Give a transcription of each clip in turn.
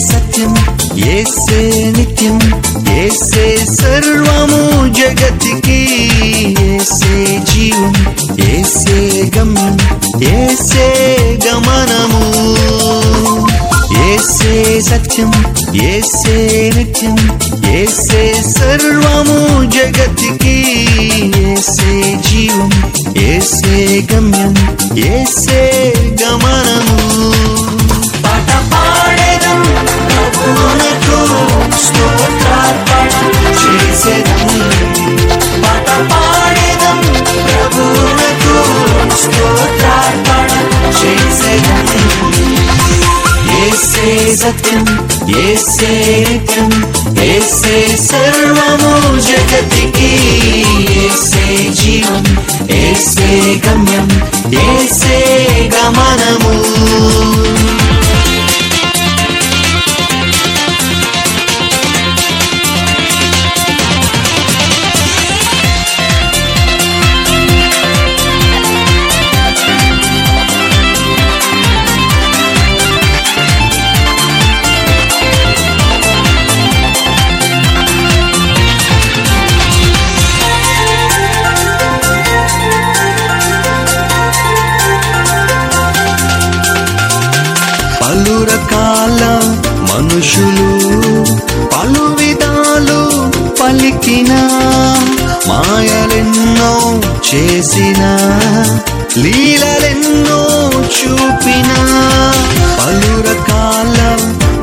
సత్యం, యేసే నిత్యం, యేసే సర్వము జగతికి, యేసే జీవం, యేసే గమ్యం, యేసే గమనము. యేసే సత్యం, యేసే నిత్యం, యేసే సర్వము జగతికి, యేసే జీవం, యేసే గమ్యం, యేసే గమనము. పాట పాడేదం ప్రభువునకు స్తోత్రార్పణ చేసేదం, పాట పాడేదం ప్రభువునకు స్తోత్రార్పణ చేసేదం. యేసే సత్యం, యేసే నిత్యం, యేసే సర్వము జగతికి, యేసే జీవం, యేసే గమ్యం, యేసే గమనము. పలు రకాల మనుషులు పలు విధాలు పలికిన, మాయలెన్నో చేసిన, లీలలెన్నో చూపిన. పలు రకాల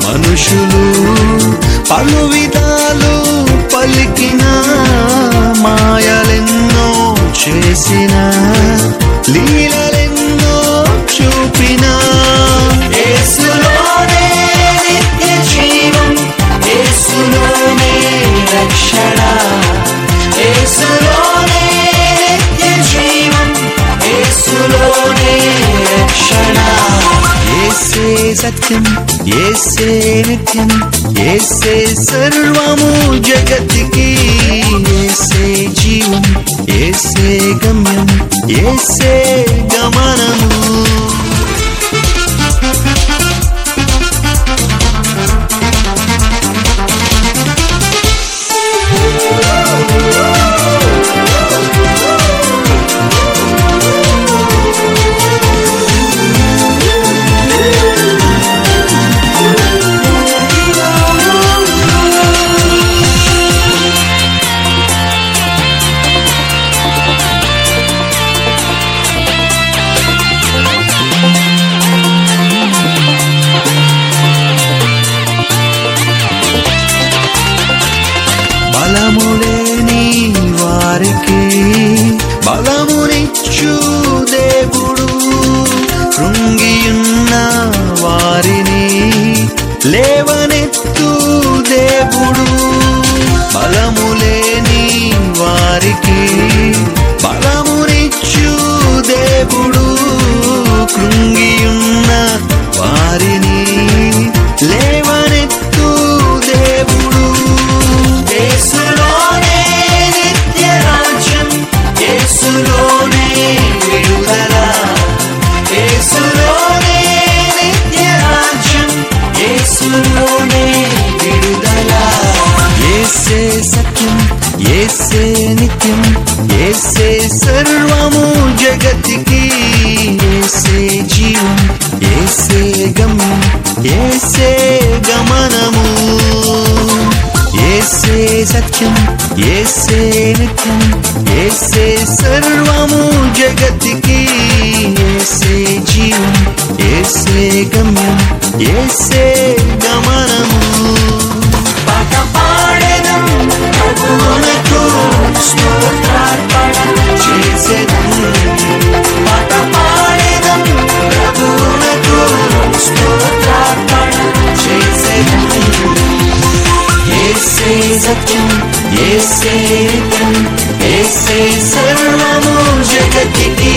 మనుషులు పలు విధాలు పలికిన, మాయలెన్నో చేసిన, లీలలెన్నో చూపిన. యేసులోనే నిత్య జీవం, యేసులోనే రక్షణ, యేసులోనే నిత్య జీవం, యేసులోనే రక్షణ. యేసే సత్యం, యేసే నిత్యం, యేసే సర్వము జగతికి, యేసే జీవం, యేసే గమ్యం, యేసే గమనము. బలములేని వారికి బలమునిచ్చు దేవుడు, కృంగియున్న వారిని లేవనెత్తు దేవుడు. బలములేని వారికి బలమునిచ్చు దేవుడు, కృంగియున్న వారిని లేవనెత్తు దేవుడు. యేసులోనే నిత్య రాజ్యం, యేసులోనే విడుదల, యేసులోనే నిత్య రాజ్యం, యేసులోనే విడుదల. యేసే సత్యం, యేసే నిత్యం, యేసే సర్వము జగతికి, యేసే జీవం, యేసే గమ్యం, యేసే గమనము. యేసే సత్యం, యేసే నిత్యం, యేసే సర్వము జగతికి, యేసే జీవం, యేసే గమ్యం, యేసే గమనము. పాట పాడేదం ప్రభువునకు స్తోత్రార్పణ చేసేదం, పాట పాడేదం ప్రభువునకు స్తోత్రార్పణ చేసేదం. యేసే సత్యం, యేసే నిత్యం, యేసే సర్వము జగతికి,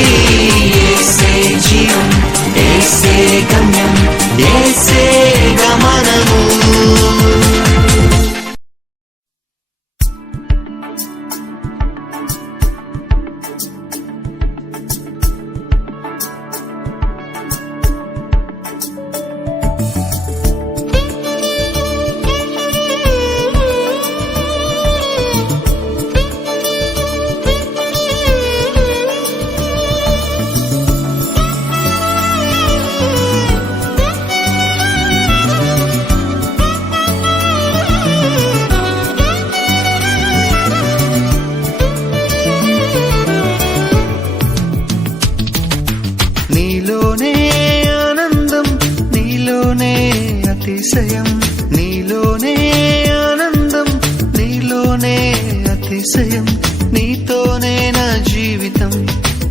యేసే జీవం, యేసే గమ్యం, యేసే గమనము. అతిశయం, నీలోనే ఆనందం, నీలోనే అతిశయం, నీతోనే నా జీవితం,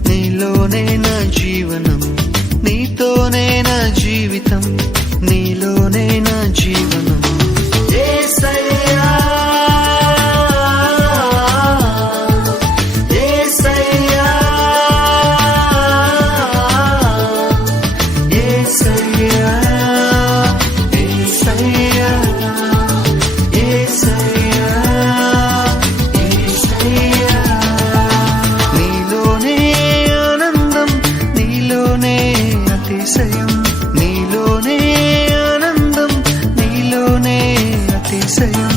నీలోనే నా జీవనం, నీతోనే నా జీవితం, నీలోనే నా జీవనం. యేసయ్యా యేసయ్యా యేసయ్యా యేసయ్యా యేసయ్యా యేసయ్యా, నీలోనే ఆనందం, నీలోనే అతిశయం, నీలోనే ఆనందం, నీలోనే అతిశయం.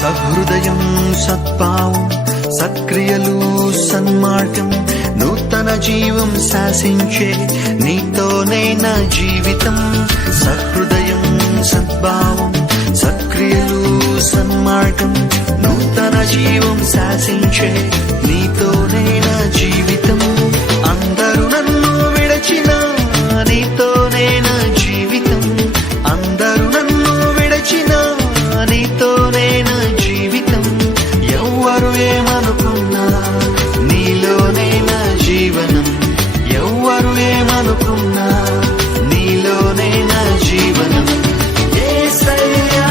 సహృదయం, సద్భావం, సత్క్రియలు, సన్మార్గం, నూతన జీవం శాసించే నీతోనే నా జీవితం. సహృదయం, సద్భావం, సత్క్రియలు, సన్మార్గం, నూతన జీవం శాసించే నీతోనే నా జీవితం. అందరూ నన్ను విడచిన నీతోనే నా జీవితం, అందరూ నన్ను విడచిన నీతోనే నా జీవితం. ఎవ్వరు ఏమనుకున్నా నీలోనే నా జీవనం, ఎవ్వరు ఏమనుకున్నా నీలోనే నా జీవనం. యేసయ్యా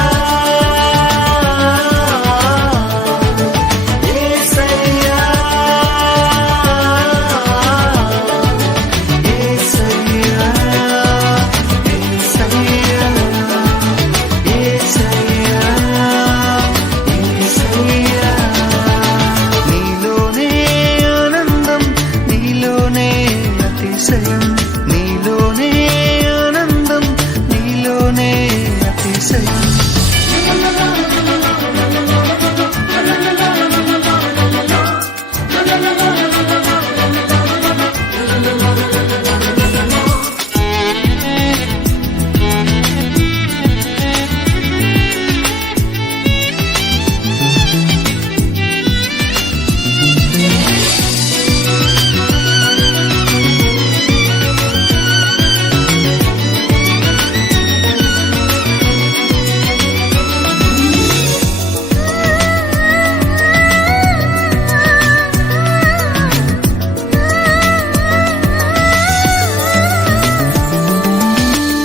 యేసయ్యా యేసయ్యా యేసయ్యా యేసయ్యా యేసయ్యా, నీలోనే ఆనందం, నీలోనే అతిశయం, నీలోనే ఆనందం, నీలోనే అతిశయం.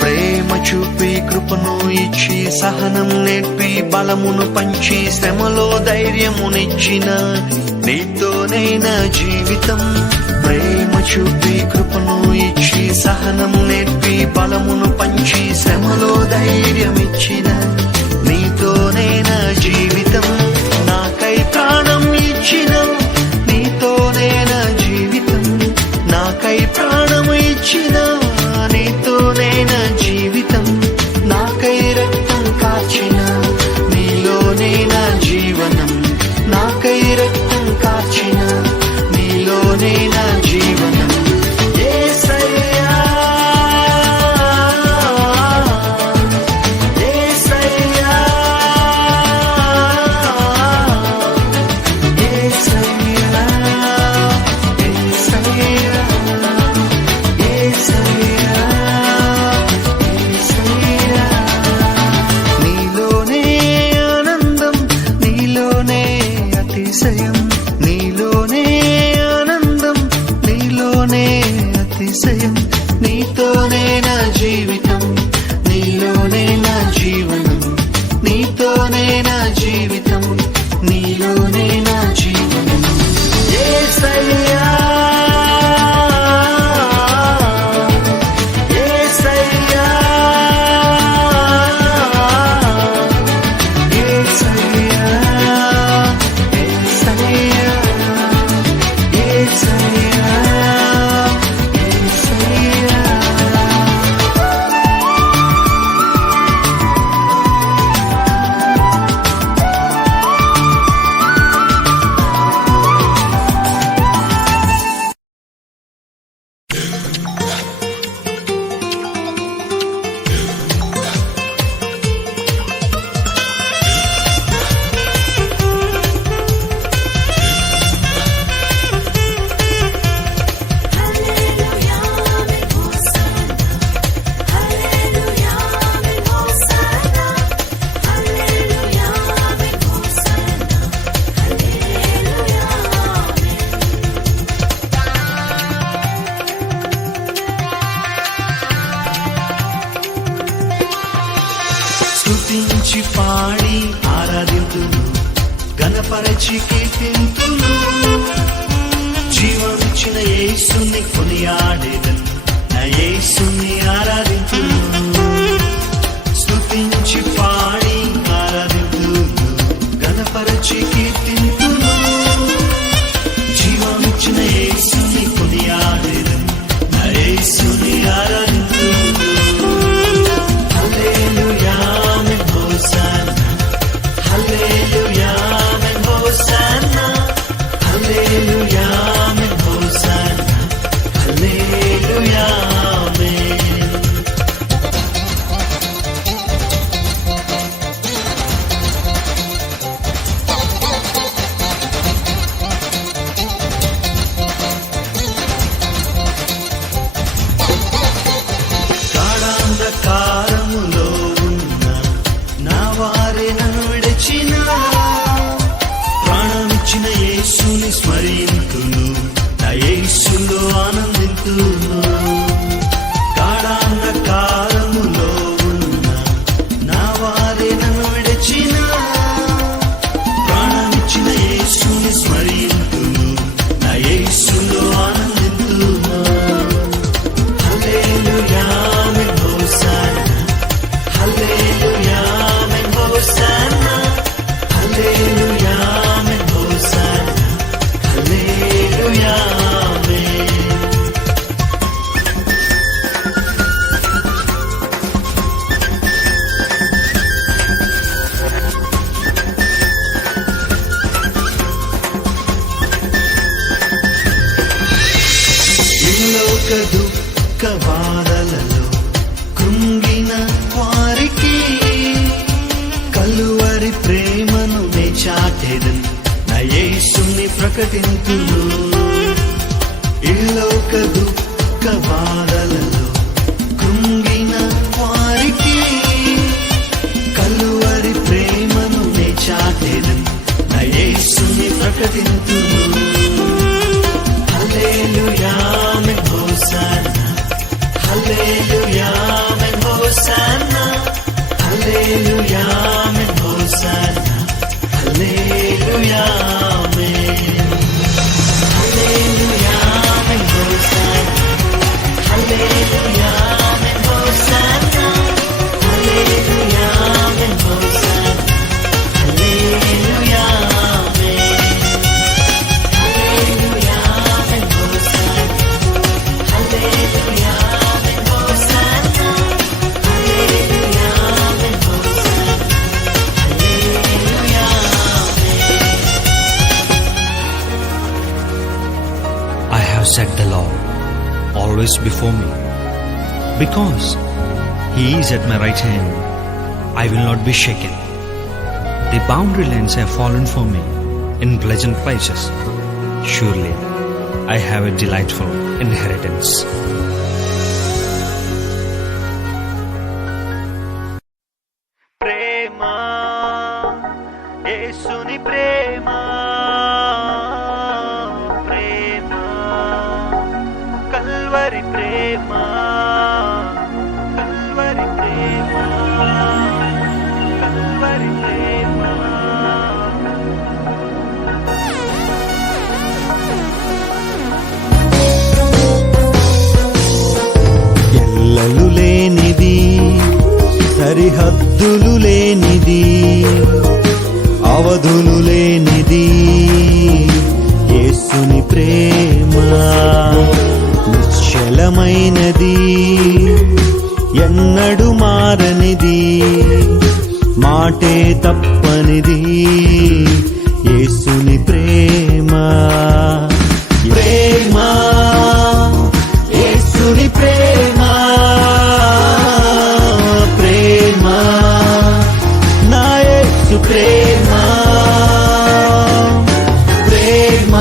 ప్రేమ చూపి కృపను ఇచ్చి, సహనం నేర్పి బలమును పంచి, శ్రమలో ధైర్యమునిచ్చిన నీతోనే నా జీవితం. ప్రేమ చూపి కృపను ఇచ్చి, సహనం నేర్పి బలమును పంచి, శ్రమలో ధైర్యమిచ్చిన నీతోనే నా జీవితం. నాకై ప్రాణం ఇచ్చిన నీతోనే నా జీవితం, నాకై ప్రాణం ఇచ్చిన నీతోనే నా జీవితం, నాకై రక్తం కార్చిన నీలోనే నా జీవనం, నాకై రక్తం కార్చిన నీలోనే నా జీవనం. యేసయ్యా స్తుతించి పాడి ఆరాధింతును, గణపరచి కీర్తింతును. జీవమిచ్చిన యేసుని కొనియాడేదను, నా యేసుని ఆరాధింతును. స్తుతించి పాడి ఆరాధింతును, గణపరచి కీర్తింతును. జీవమిచ్చిన యేసుని కొనియాడేదను, నా యేసుని ఆరాధింతును. హల్లెలూయా amen hosanna, hallelujah amen hosanna, hallelujah amen hosanna, hallelujah ఆమేన్. గాఢాంధకారములో ఉన్న నా వారే నన్ను విడిచిన, ప్రాణమిచ్చిన యేసుని స్మరింతును, నా యేసులో ఆనందింతును. గాఢాంధకారములో ఉన్న నా వారే నన్ను విడిచిన, ప్రాణమిచ్చిన యేసుని స్మరింతును, నా యేసులో ఆనందింతును. హల్లెలూయా amen hosanna, hallelujah amen hosanna, hallelujah amen hosanna, hallelujah ఆమేన్. ఇల్లోక దుఃఖ బాధలలో కృంగిన వారికి కలువరి ప్రేమను నే చాటెదను, నా యేసుని ప్రకటింతును. ఇల్లోక దుఃఖ బాధలలో కృంగిన వారికి కలువరి ప్రేమను నే చాటెదను, నా యేసుని ప్రకటింతును. Hallelujah amen hosanna, hallelujah amen hosanna, hallelujah amen hosanna, hallelujah amen. Hallelujah amen hosanna, hallelujah amen hosanna, hallelujah amen hosanna, hallelujah amen. Hallelujah amen hosanna, hallelujah amen hosanna, hallelujah amen hosanna, hallelujah amen. I have set the Lord always before me. Because He is at my right hand, I will not be shaken. The boundary lines have fallen for me in pleasant places. Surely I have a delightful inheritance. ప్రేమ, యేసుని ప్రేమ, ప్రేమ, Calvary ప్రేమ, Calvary ప్రేమ, Calvary ప్రేమ. ఎల్లలు లేనిది, సరిహద్దులు లేనిది, అవధులు లేనిది యేసుని ప్రేమ. నిశ్చలమైనది, ఎన్నడు మారనిది, మాటే తప్పనిది యేసుని ప్రేమ. ప్రేమ, యేసుని ప్రేమ, ప్రేమ, నా యేసు ప్రేమ. ప్రేమ,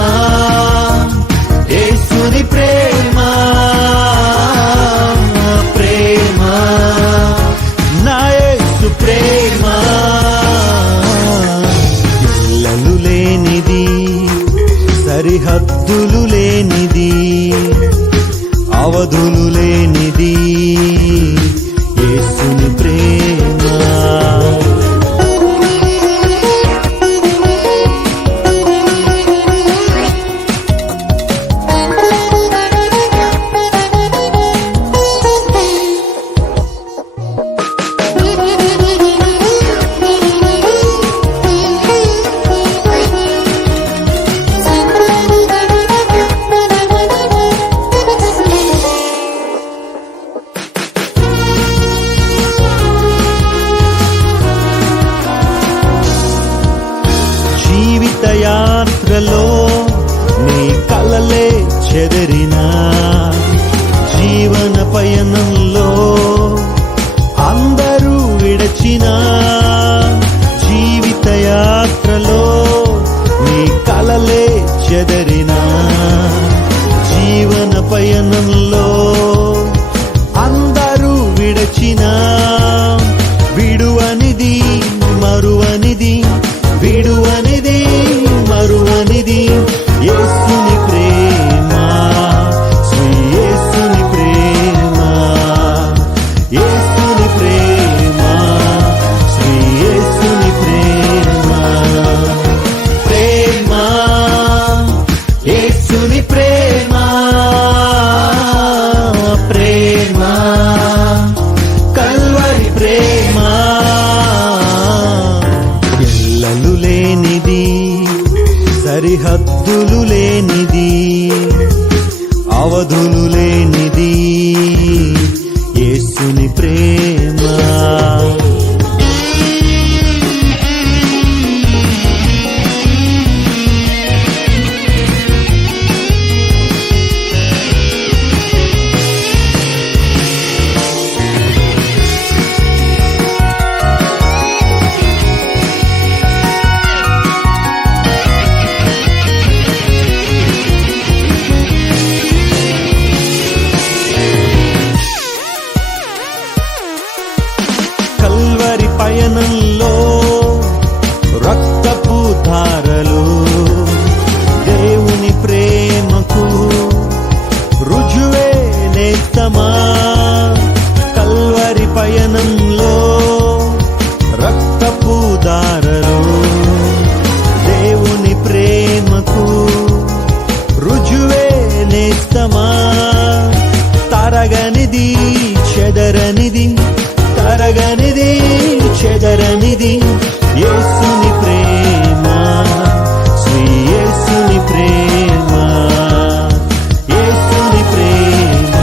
యేసుని ప్రేమ, ప్రేమ, నా యేసు ప్రేమ. ఇల్లలు లేనిది, సరిహద్దులు లేనిది, అవధులు లేనిది యేసుని ప్రేమ. విడువనిది మరువనిది, విడువనిది మరువనిది యేసుని ప్రేమ, శ్రీ యేసుని ప్రేమ, యేసుని ప్రేమ, శ్రీ యేసుని ప్రేమ. ప్రేమ యేసుని ప్రేమ, ప్రేమ కల్వరి ప్రేమ. ఎల్లలు లేనిది, సరిహద్దులు లేనిది, అవధులు లేనిది యేసుని ప్రేమ. కల్వరి పయనంలో రక్తపు ధారలు దేవుని ప్రేమకు రుజువే నేస్తమా. కల్వరి పయనంలో రక్తపు ధారలు దేవుని ప్రేమకు రుజువే నేస్తమా. తరగనిది చెదరనిది, తరగనిది చెదరనిది యేసుని ప్రేమ, శ్రీ యేసుని ప్రేమ, యేసుని ప్రేమ,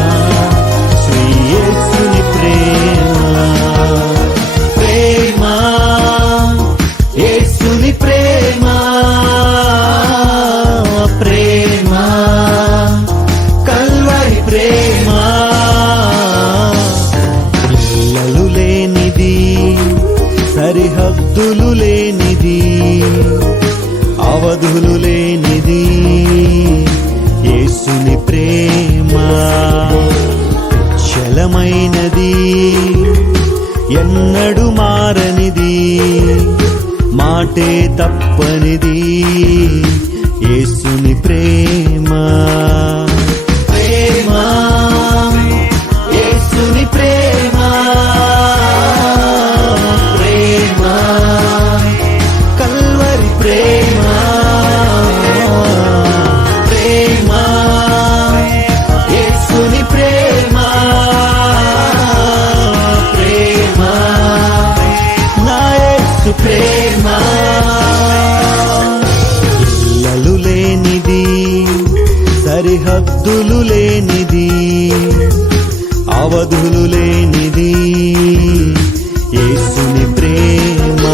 శ్రీ యేసుని ప్రేమ. ప్రేమ యేసుని ప్రేమ, ప్రేమ కల్వరి ప్రేమ. ఎల్లలు లేనిది, సరిహద్దులు లేనిది, అవధులు లేనిది యేసుని ప్రేమ. చలమైనది, ఎన్నడు మారనిది, మాటే తప్పనిది యేసుని ప్రేమ. ప్రేమ యేసుని ప్రేమ, ప్రేమ కల్వరి ప్రేమ. ప్రేమ యేసుని ప్రేమ, ప్రేమ నా యేసు ప్రేమ. ఎల్లలు లేనిది, సరిహద్దులు లేనిది, అవధులు లేనిది యేసుని ప్రేమ.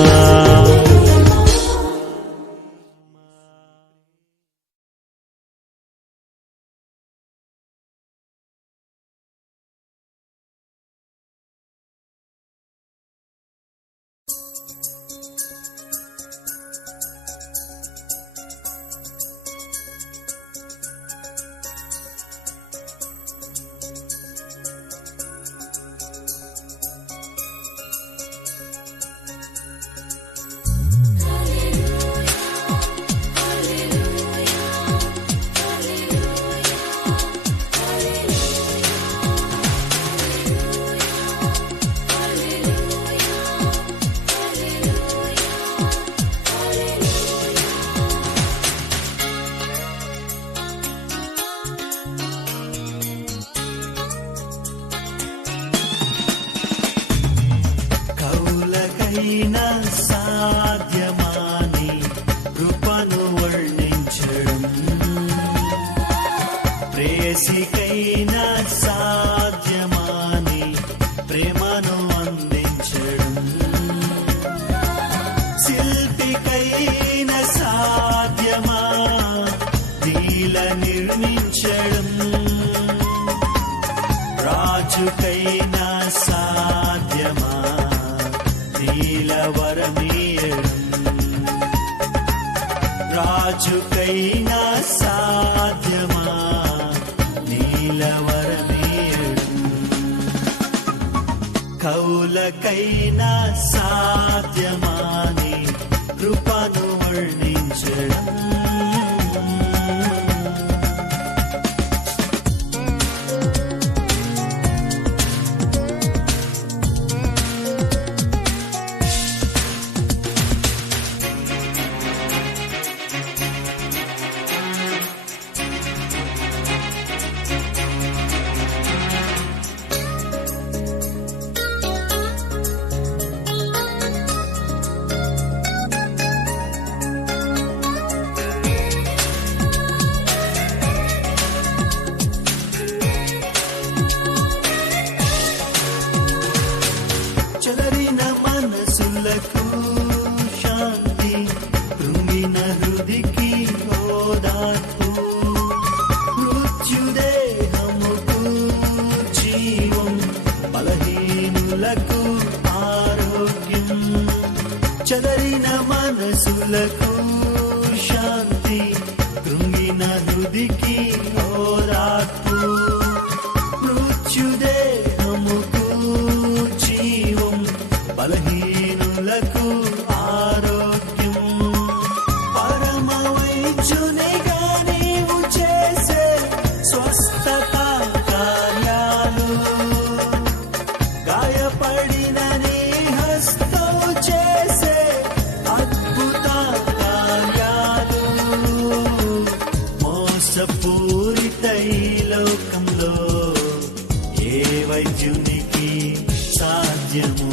కౌలకైనా సాధ్యమాని కృపను వర్ణించడం, ప్రేయసికైనా సాధ్యమాని ప్రేమను అందించడం, శిల్పికైనా సాధ్యమా దీల నిర్మించడం, రాజుకైనా సాధ్యమా నీలవరమీయడం, రాజుకైనా సాధ్యమా నీలవరమీయడం. కౌల కౌలకైనా సాధ్యమాని కృపను వర్ణించడం. చెలరిన మనసులకు శాంతి, కృంగిన హృదికి ఓదార్పు, మృత్యుదేహముకు జీవం, బలహీనులకు ఆరోగ్యం. చెలరిన మనసులకు శాంతి, కృంగిన హృదికి ఓదార్పు, మృత్యుదేహముకు జీవం, బలహీనులకు ఆరోగ్యం. పరమ వైద్యునిగా నీవు చేసే స్వస్థత కార్యాలు, గాయపడిన నీ హస్తం చేసే అద్భుత కార్యాలు. మోసపూరిత ఈ లోకంలో ఏ వైద్యునికి సాధ్యము?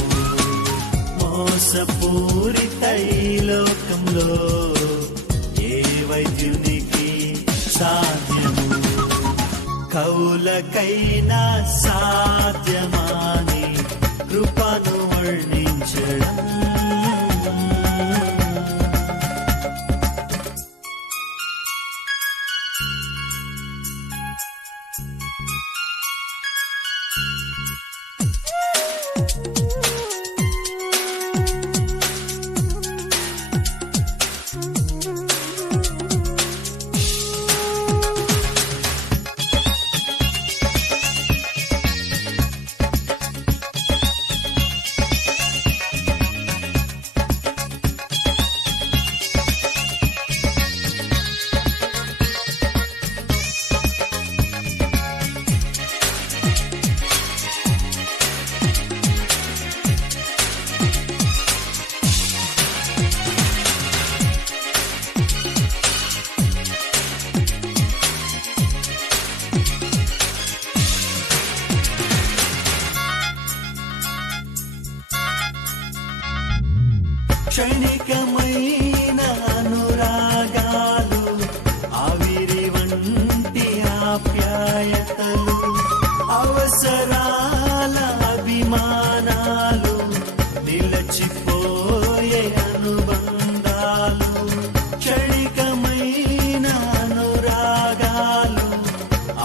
మోసపూరిత ఈ లోకంలో ఏ వైద్యునికి సాధ్యము? కౌలకైనా సాధ్యమాని కృపను వర్ణించడం. క్షణికమైన అనురాగాలు, ఆవిరి వంటి ఆప్యాయతలు, అవసరాల అభిమానాలు, నిలచిపోయే అనుబంధాలు. క్షణికమైన అనురాగాలు,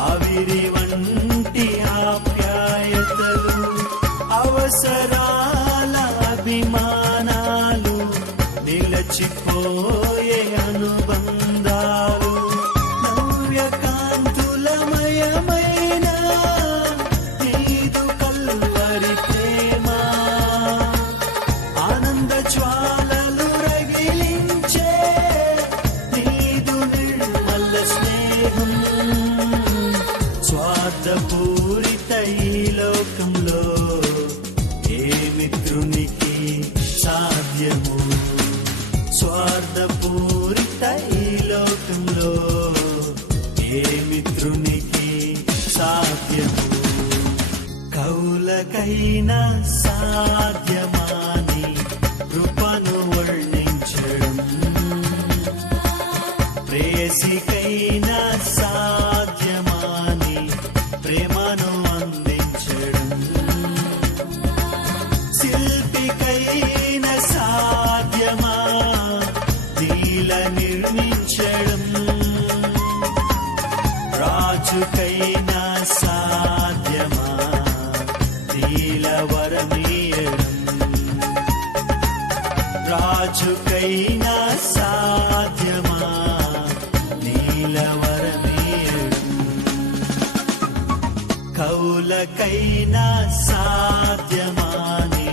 ఆవిరి వంటి ఆప్యాయతలు, అవసరాల అభిమానాలు, నిలచిపోయే అనుబంధాలు. నవ్యకాంతులమయమైన నీదు కల్వరి ప్రేమ, ఆనంద జ్వాలలు రగిలించే నీదు నిర్మల స్నేహం. స్వార్థపూరిత ఈ లోకంలో ఏ మిత్రునికి సాధ్యము? స్వార్థపూరిత ఈ లోకంలో ఏ మిత్రునికి సాధ్యము? కౌలకైనా సాధ్యమాని కృపను వర్ణించడం. ప్రేయసికైనా సాధ్యమాని ప్రేమను అందించడం. శిల్పికైన సాధ్యమా నీల నిర్మించడం? రాజుకైనా సాధ్యమా నీల వరమీయడం? రాజుకైనా సాధ్యమా నీల వరమీయడం? కౌలకైనా సాధ్యమాని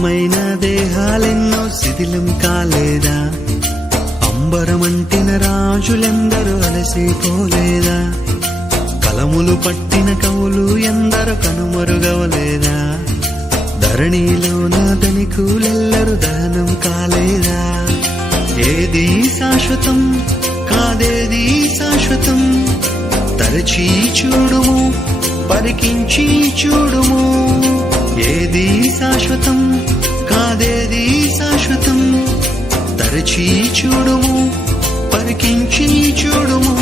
సుందరమైన దేహాలెన్నో శిథిలం కాలేదా? అంబరమంటిన రాజులెందరూ అలసిపోలేదా? కలములు పట్టిన కవులు ఎందరో కనుమరుగవలేదా? ధరణిలోన ధనికులెల్లరూ దహనం కాలేదా? ఏది శాశ్వతం కాదేది శాశ్వతం, తరచి చూడుము పరికించి చూడుము. ఏది శాశ్వతం కాదేది శాశ్వతం, తరచి చూడుము పరికించి చూడుము.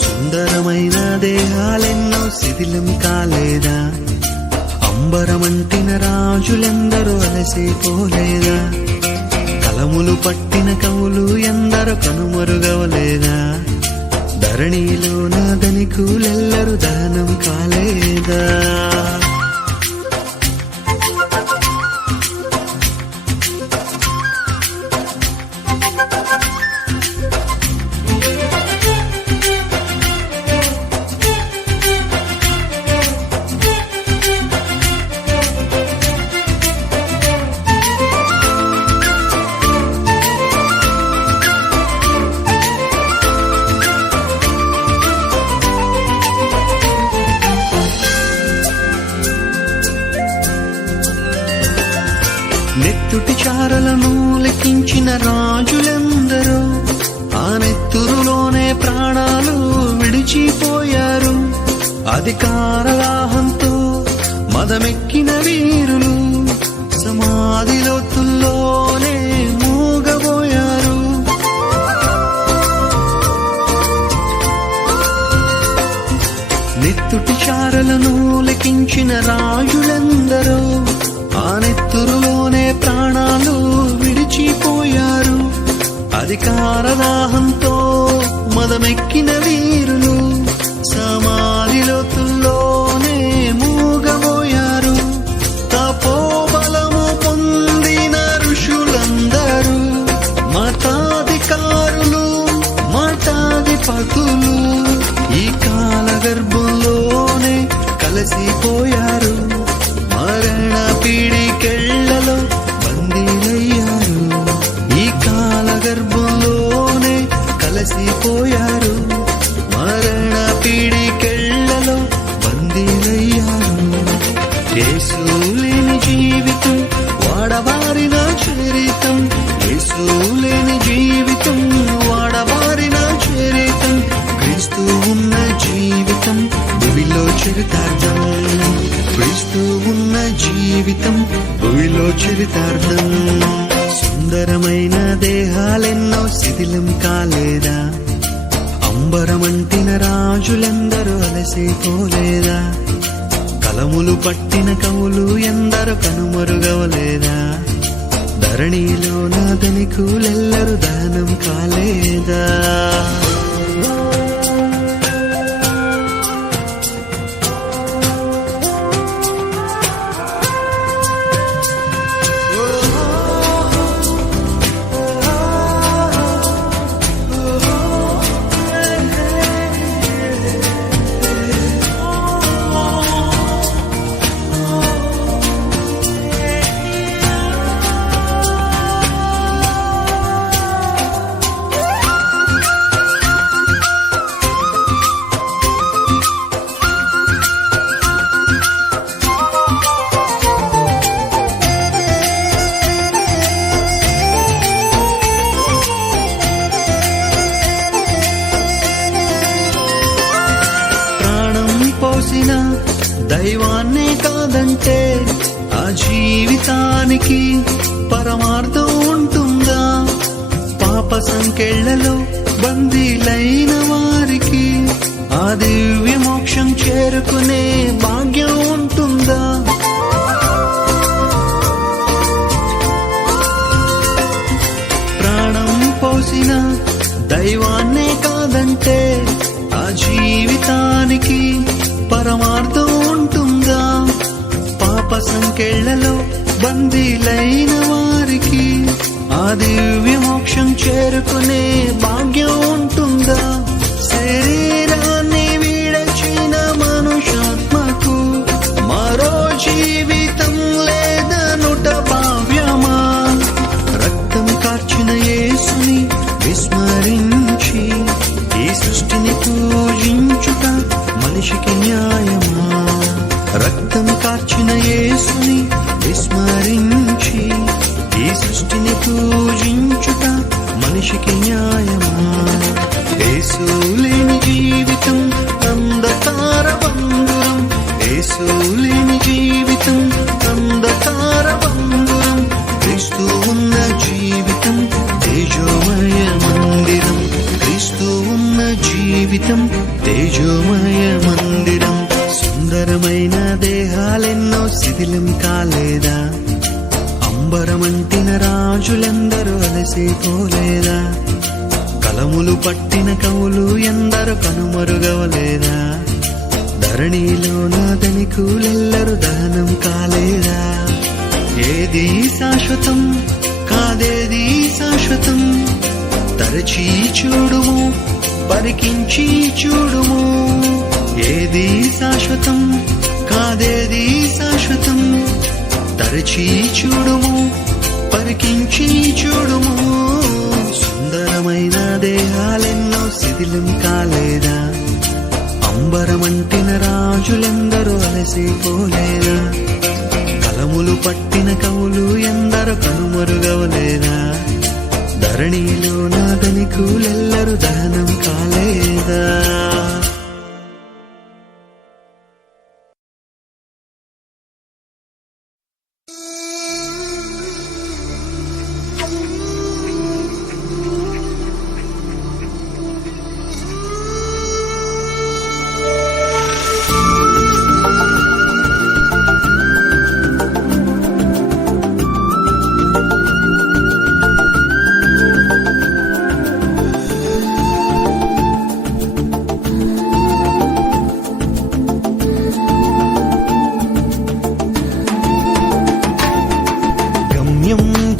సుందరమైన దేహాలెన్నో శిథిలం కాలేదా? అంబరమంటిన రాజులెందరూ అలసిపోలేదా? కలములు పట్టిన కవులు ఎందరో కనుమరుగవలేదా? ధరణిలోన ధనికులెల్లరూ దహనం కాలేదా? నెత్తుటి చారలను లెక్కించిన రాజులెందరూ ఆ నెత్తురులోనే ప్రాణాలు విడిచిపోయారు. అధికారలాహంతో మదమెక్కిన వీరులు సమాధి లోతుల్లోనే మూగబోయారు. నెత్తుటి చారలను లెక్కించిన రాజులెందరూ ఆ నెత్తురులోనే ప్రాణాలు విడిచిపోయారు. అధికారదాహంతో మదమెక్కిన వీరులు సమాధి లోతుల్లోనే మూగబోయారు. తపోబలము పొందిన ఋషులందరూ మతాధికారులు మతాధిపతులు ఈ కాలగర్భంలోనే కలసిపోయారు. మరణ పీడికెళ్లలో బందీలయ్యారు. ఈ కాలగర్భంలోనే కలసిపోయారు. మరణ పీడికెళ్లలో బందీలయ్యారు. యేసు లేని జీవితం వాడబారిన చరితం, యేసు లేని జీవితం వాడబారిన చరితం, క్రీస్తు ఉన్న జీవితం భూమిలో చరితార్థం, క్రీస్తు ఉన్న జీవితం భూమిలో చరితార్థం. సుందరమైన దేహాలెన్నో శిథిలం కాలేదా? అంబరమంటిన రాజులెందరూ అలసిపోలేదా? కలములు పట్టిన కవులు ఎందరో కనుమరుగవలేదా? ధరణిలోన ధనికులెల్లరూ దహనం కాలేదా? దైవాన్నే కాదంటే ఆ జీవితానికి పరమార్థం ఉంటుందా? పాప సంకెళ్లలో బందీలైన వారికి ఆ దివ్య మోక్షం చేరుకునే భాగ్యం ఉంటుందా? ప్రాణం పోసిన దైవాన్నే కాదంటే ఆ జీవితానికి పరమార్థం ఉంటుందా? పాప సంకెళ్లలో బందీలైన వారికి ఆ దివ్య మోక్షం చేరుకునే భాగ్యం ఉంటుందా? శరీరాన్ని విడచిన మనుషాత్మకు మరో జీవితం లేదనుట న్యాయమా? రక్తం కార్చిన యేసుని విస్మరించి ఈ సృష్టిని పూజించుట మనిషికి న్యాయమా? యేసు లేని జీవితం అంధకార బంధురం, యేసు లేని జీవితం అంధకార బంధురం. క్రీస్తు ఉన్న జీవితం తేజోమయ మందిరం, క్రీస్తు ఉన్న జీవితం తేజోమయ మందిరం. సుందరమైన దేహాలెన్నో శిథిలం కాలేదా? అంబరమంటిన రాజులెందరూ అలసిపోలేదా? కలములు పట్టిన కవులు ఎందరో కనుమరుగవలేదా? ధరణిలోన ధనికులెల్లరూ దహనం కాలేదా? ఏది శాశ్వతం కాదేది శాశ్వతం, తరచి చూడుము పరికించి చూడుము. ఏది శాశ్వతం కాదేది శాశ్వతం, తరచి చూడుము పరికించి చూడుము. సుందరమైన దేహాలెన్నో శిథిలం కాలేదా? అంబరమంటిన రాజులెందరూ అలసిపోలేదా? కలములు పట్టిన కవులు ఎందరో కనుమరుగవలేదా? ధరణిలో నా ధనికులెల్లరూ దహనం కాలేదా?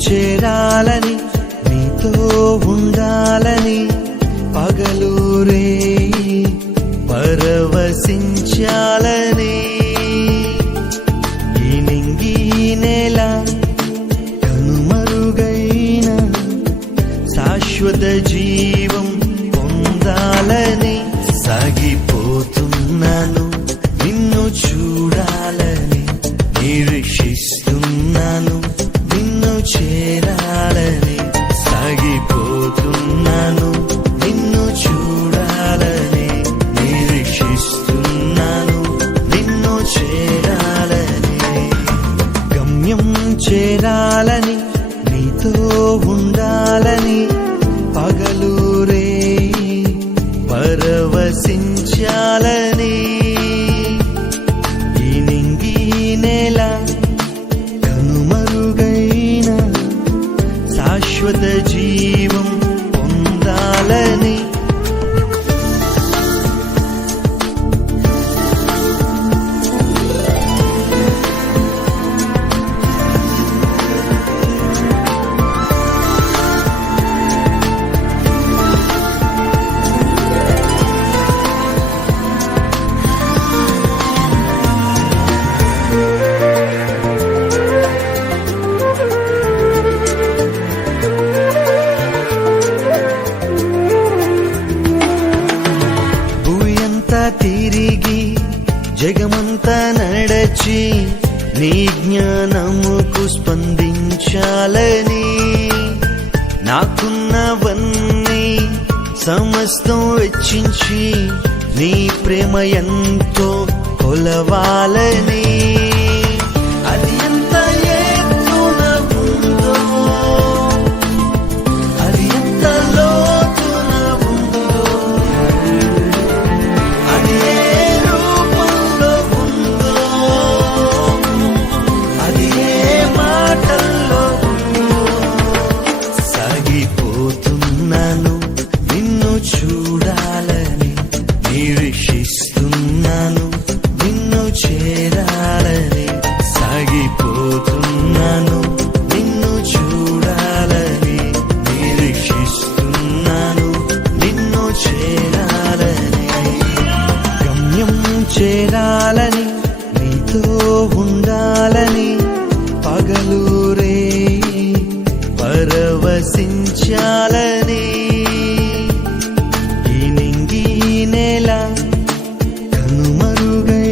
చేరాలని నీతో ఉండాలని పగలూరే పరవశించాలని ఈ నింగి నేల కనుమరుగైన శాశ్వత జీవం పొందాలని సాగిపోతున్నాను నిన్ను చూడాలని నిరీక్షిస్తున్నాను నిన్ను చేరాలని సాగిపోతున్నాను నిన్ను చూడాలని నిరీక్షిస్తున్నాను నిన్ను చేరాలని గమ్యం చేరాలని నీతో ఉండాలని పగలూరే పరవశించాలని ఈ నింగి నేల కనుమరుగైన శాశ్వత జీవం పొందాలని తిరిగి జగమంతా నడచి నీ జ్ఞానముకు స్పందించాలని నాకున్నవన్నీ సమస్తం వెచ్చించి నీ ప్రేమ ఎంతో కొలవాలని అది ఎంత ఎత్తున ఉందో అది ఎంత లోతున ఉందో అది ఏ రూపంలో ఉందో అది ఏ మాటల్లో ఉందో సాగిపోతున్నాను నిన్ను చూడాలని నిరీక్షిస్తున్నాను నిన్ను చేరాలని సాగిపోతున్నాను నిన్ను చూడాలని నిరీక్షిస్తున్నాను నిన్ను చేరాలని గమ్యం చేరాలని నీతో ఉండాలని పగలూరే పరవశించాలని ఈ నింగి నేల కనుమరుగై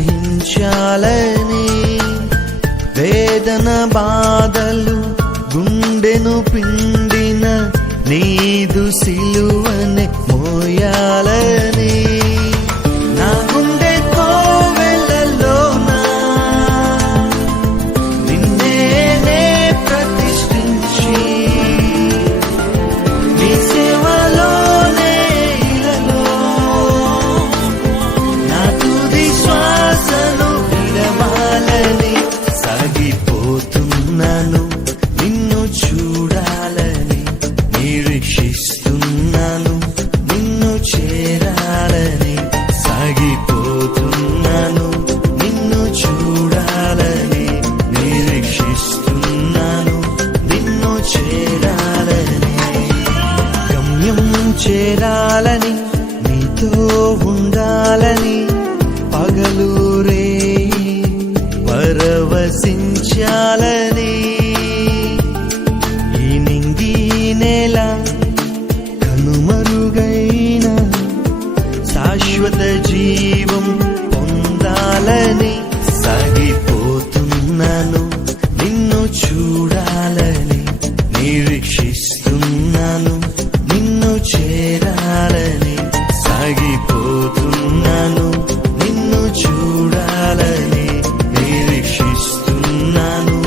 సహించాలని వేదన బాధలు గుండెను పిండిన నీదు సిలువనే మోయాలని నా గుండె కోవెలలోన నిన్నే ప్రతిష్ఠించి నీ సేవలోనే ఇలలో నా తుది శ్వాసను విడవాలని సాగిపోతున్నాను నిన్ను చూడాలని నిరీక్షిస్తున్నాను నిన్ను చేరాలని సాగిపోతున్నాను నిన్ను చూడాలని నిరీక్షిస్తున్నాను నిన్ను చేరాలని గమ్యం చేరాలని నీతో ఉండాలని పగలు రేయి పరవశించాలని ఈ నింగి నేల కనుమరుగైన శాశ్వత జీవం పొందాలని సాగిపోతున్నాను నిన్ను చూడాలని నిరీక్షిస్తున్నాను నిన్ను చేరాలని సాగిపోతున్నాను నిన్ను చూడాలని నిరీక్షిస్తున్నాను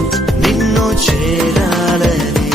నిన్ను చేరాలని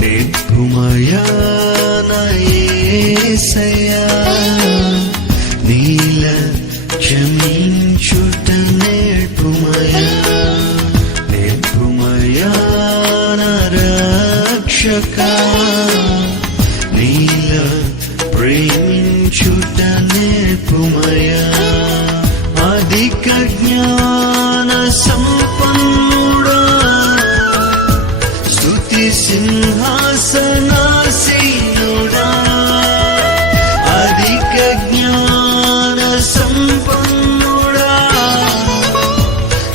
నేర్పుమయా నా యేసయ్యా నీల క్షమించుట నేర్పుమయా నేర్పుమయా నా రక్షకా నీల ప్రేమించుట నేర్పుమయా అధిక జ్ఞాన సంపన్నుడా స్తుతి సింహాసనాసీనుడా అధిక జ్ఞాన సంపన్నుడా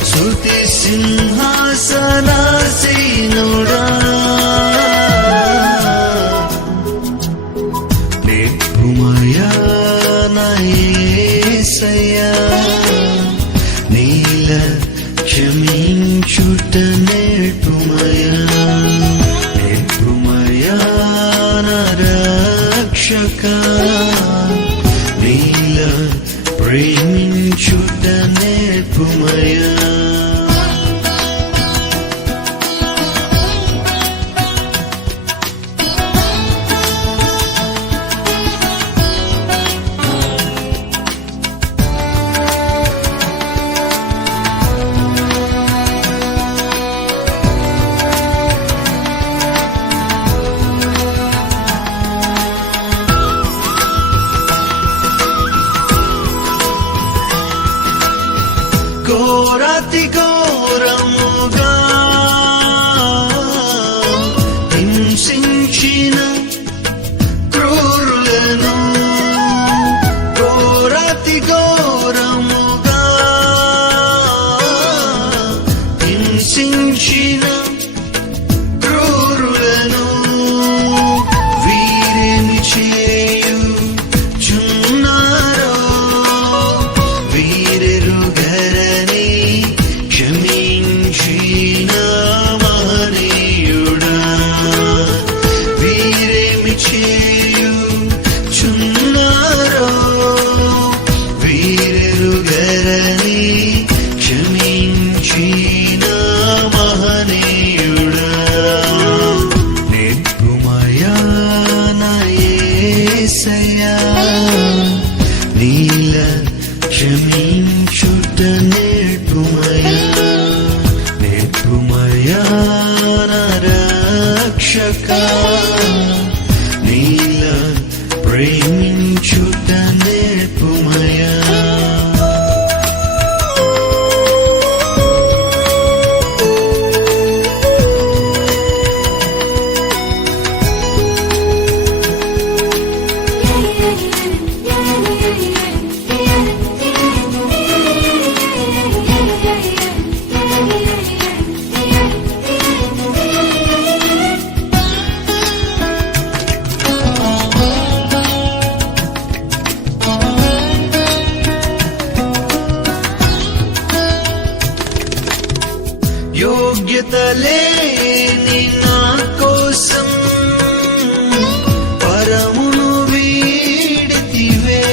స్తుతి సింహాసనాసీనుడా నేర్పుమయా నా యేసయ్యా నీల క్షమించుట నేర్పుమయా నేర్పుమయా నా రక్షక నీల ప్రేమించుట నేర్పుమయా యోగ్యత లేని నా కోసం పరమును వీడితివే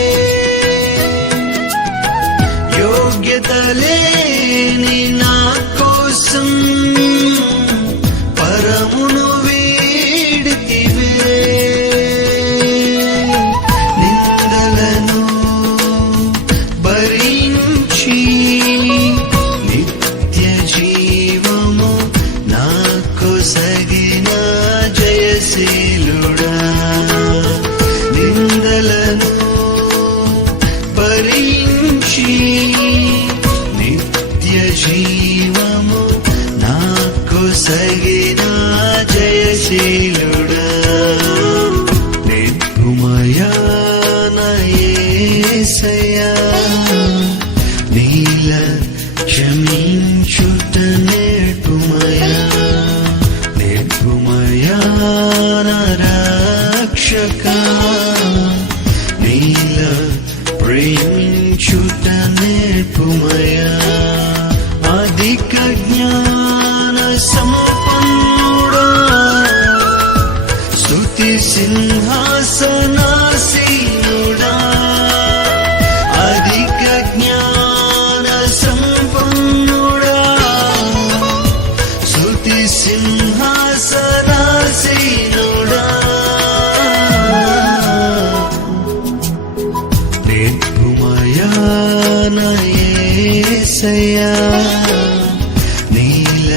యోగ్యత లేని నా కోసం పరమును వీడితివే నిందలను భరించి సగిన జయశీలుడా నిందలను భరించి నిత్య జీవము నాకు సగిన జయశీలుడా నేర్పుమయా నా యేసయ్యా నీల క్షమించుట నేర్పుమయా నేర్పుమయా నా రక్షక నీల ప్రేమించుట నేర్పుమయా అధిక జ్ఞాన సంపన్నుడా స్తుతి సింహాసనాసీనుడా అధిక జ్ఞాన సంపన్నుడా స్తుతి సింహాసనాసీనుడా నేర్పుమయా నా యేసయ్యా నీల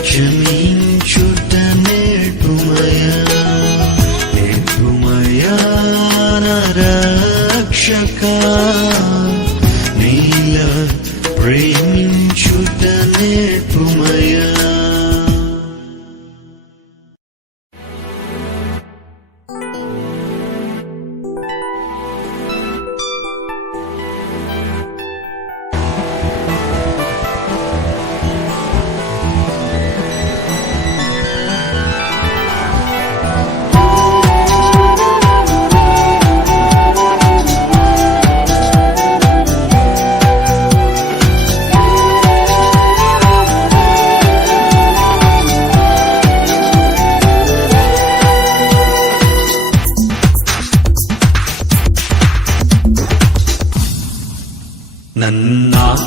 క్షమించుట నేర్పుమయా నేర్పుమయా నా రక్షక నీల ప్రేమించుట నేర్పుమయా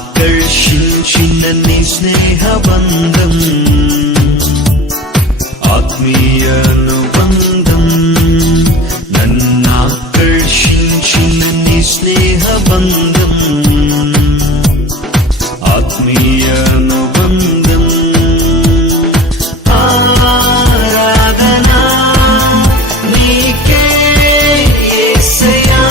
నన్నాకర్షించిన నీ స్నేహబంధం ఆత్మీయ అనుబంధం నన్నాకర్షించిన నీ స్నేహబంధం ఆత్మీయ అనుబంధం ఆరాధనా నీకే యేసయ్యా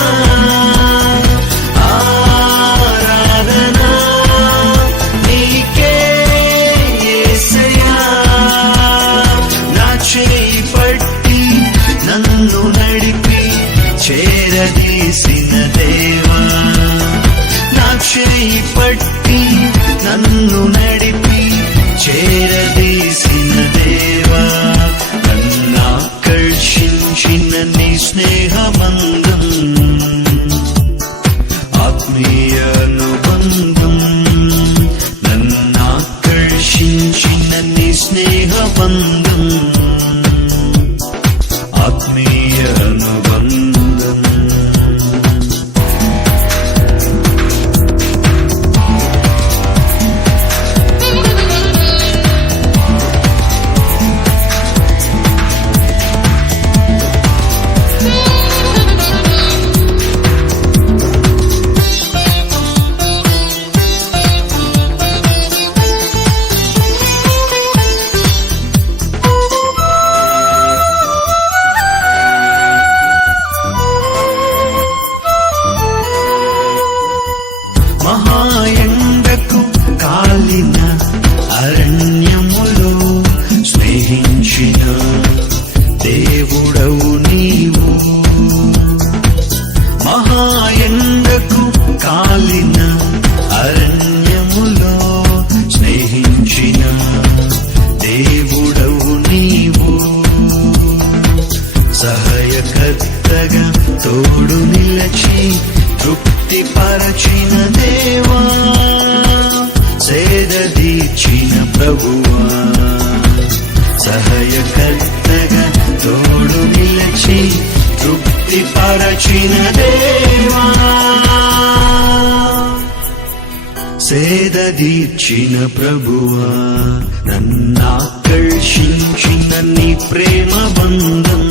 నన్ను నడిపి చేరదీసిన దేవా నా చేయి పట్టి నన్ను నడిపి చేరదీసిన దేవా నన్నాకర్షించిన నీ స్నేహబంధం ఆత్మీయ అనుబంధం నన్నాకర్షించిన నీ స్నేహబంధం ఆత్మీయ అనుబంధం సహాయకర్తగా తోడు నిలచి తృప్తి పరచిన దేవా, సేద తీర్చిన ప్రభువా. సహాయకర్తగా తోడు నిలచి తృప్తి పరచిన దేవా, సేద తీర్చిన ప్రభువా. నన్నాకర్షించిన నీ ప్రేమ బంధం,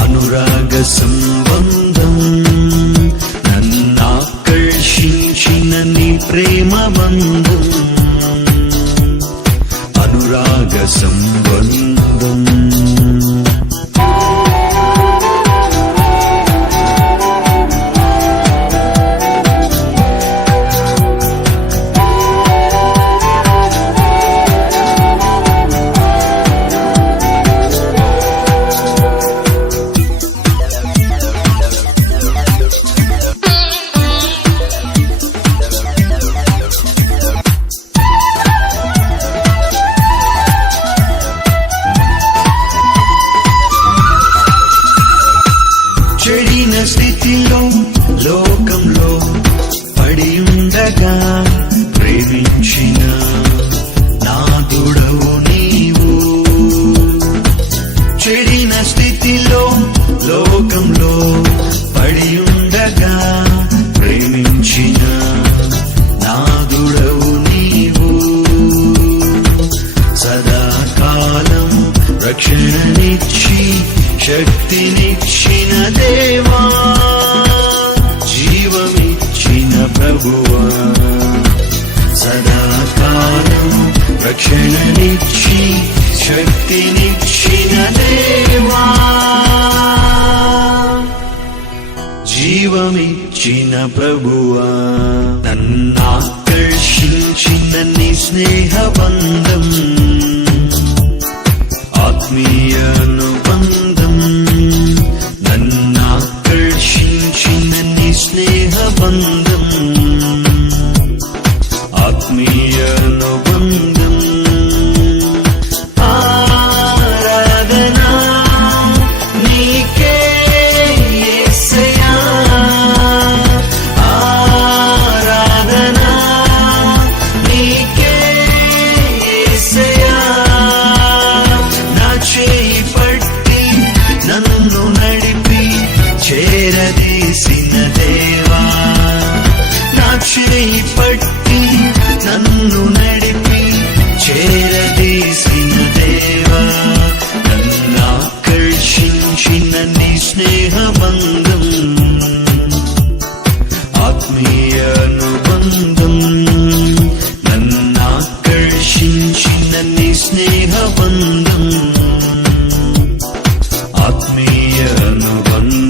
అనురాగ సంబంధం. నన్నాకర్షించిన నీ ప్రేమ బంధం, అనురాగ సంబంధం. చెడిన స్థితిలో లోకంలో పడి ఉండగా ప్రేమించిన నాదుడవు నీవు. చెడిన స్థితిలో లోకంలో పడి ఉండగా ప్రేమించిన నాదుడవు నీవు. సదాకాలం రక్షణనిచ్చి శక్తినిచ్చిన దేవా, జీవమిచ్చిన ప్రభువా. సదాకాలం రక్షణనిచ్చి శక్తినిచ్చిన దేవా, జీవమిచ్చిన ప్రభువా. నన్నాకర్షించిన నీ స్నేహబంధం, ఆత్మీయ అనుబంధం. నన్నాకర్షించిన నీ స్నేహబంధం, ఆత్మీయ అనుబంధం. ఆరాధనా నీకే యేసయ్యా, ఆరాధనా నీకే యేసయ్యా. నా చేయి పట్టి నన్ను నడిపి చేరదీసిన దేవా, నా చేయి పట్టి నన్ను నడిపి చేరదీసిన దేవా. నన్నాకర్షించిన నీ స్నేహబంధం, ఆత్మీయ అనుబంధం. నన్నాకర్షించిన నీ స్నేహబంధం, ఆత్మీయ అనుబంధం.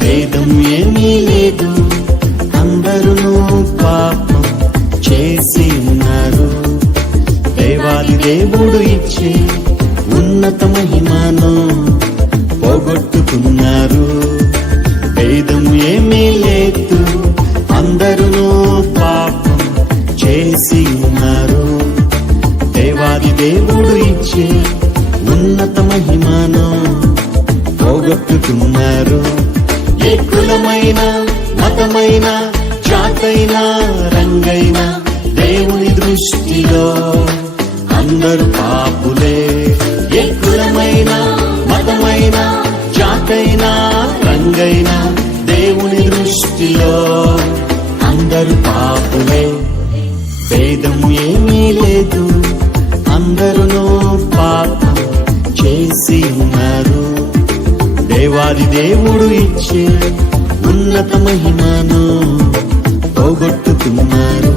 భేదం ఏమీ లేదు, అందరూ పాపం చేసి ఉన్నారు. దేవాది దేవుడు ఇచ్చే ఉన్నత మహిమను పోగొట్టుకున్నారు. భేదం ఏమీ లేదు, అందరూ పాపం చేసి ఉన్నారు. దేవాది దేవుడు ఇచ్చే ఉన్నత మహిమను పోగొట్టుకున్నారు. ఏ కులమైన మతమైన జాతైన రంగైన దేవుని దృష్టిలో అందరూ పాపులే. ఏ కులమైన మతమైన జాతైన రంగైన దేవుని దృష్టిలో అందరూ పాపులే. భేదం ఏమీ లేదు, అందరూ పాపం చేసి ఉన్నారు. దేవాది దేవుడు ఇచ్చే ఉన్నత మహిమను పోగొట్టుకున్నారు.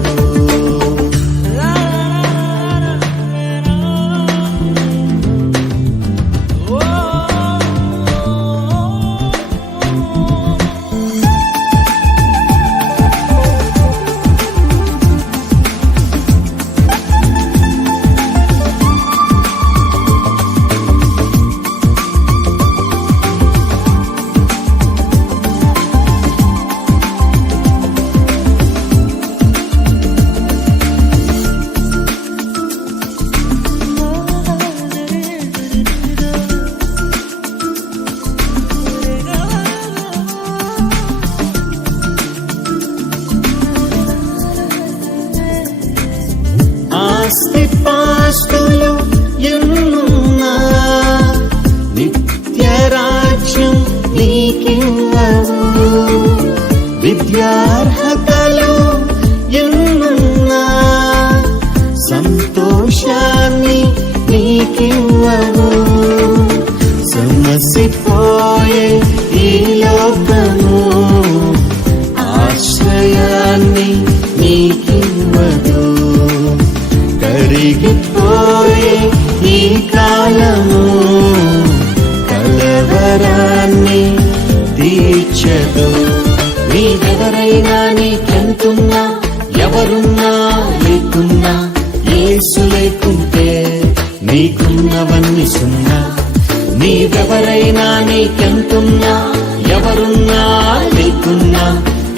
ఆస్తిపాస్తులు ఎన్నున్నా నిత్య రాజ్యం నీకివ్వవు. విద్యార్హతలు ఎన్నున్నా సంతోషాన్ని నీకివ్వవు. సమసిపోయే ఈ లోకము ఆశ్రయాన్ని నీకివ్వదు. కరిగిపోయే ఈ కాలము కలవరాన్ని తీర్చదు. నీవెవరైనా నీకెంతున్నా ఎవరున్నా లేకున్నా యేసు లేకుంటే నీకున్నవన్నీ సున్నా. నీవెవరైనా నీకెంతున్నా ఎవరున్నా లేకున్నా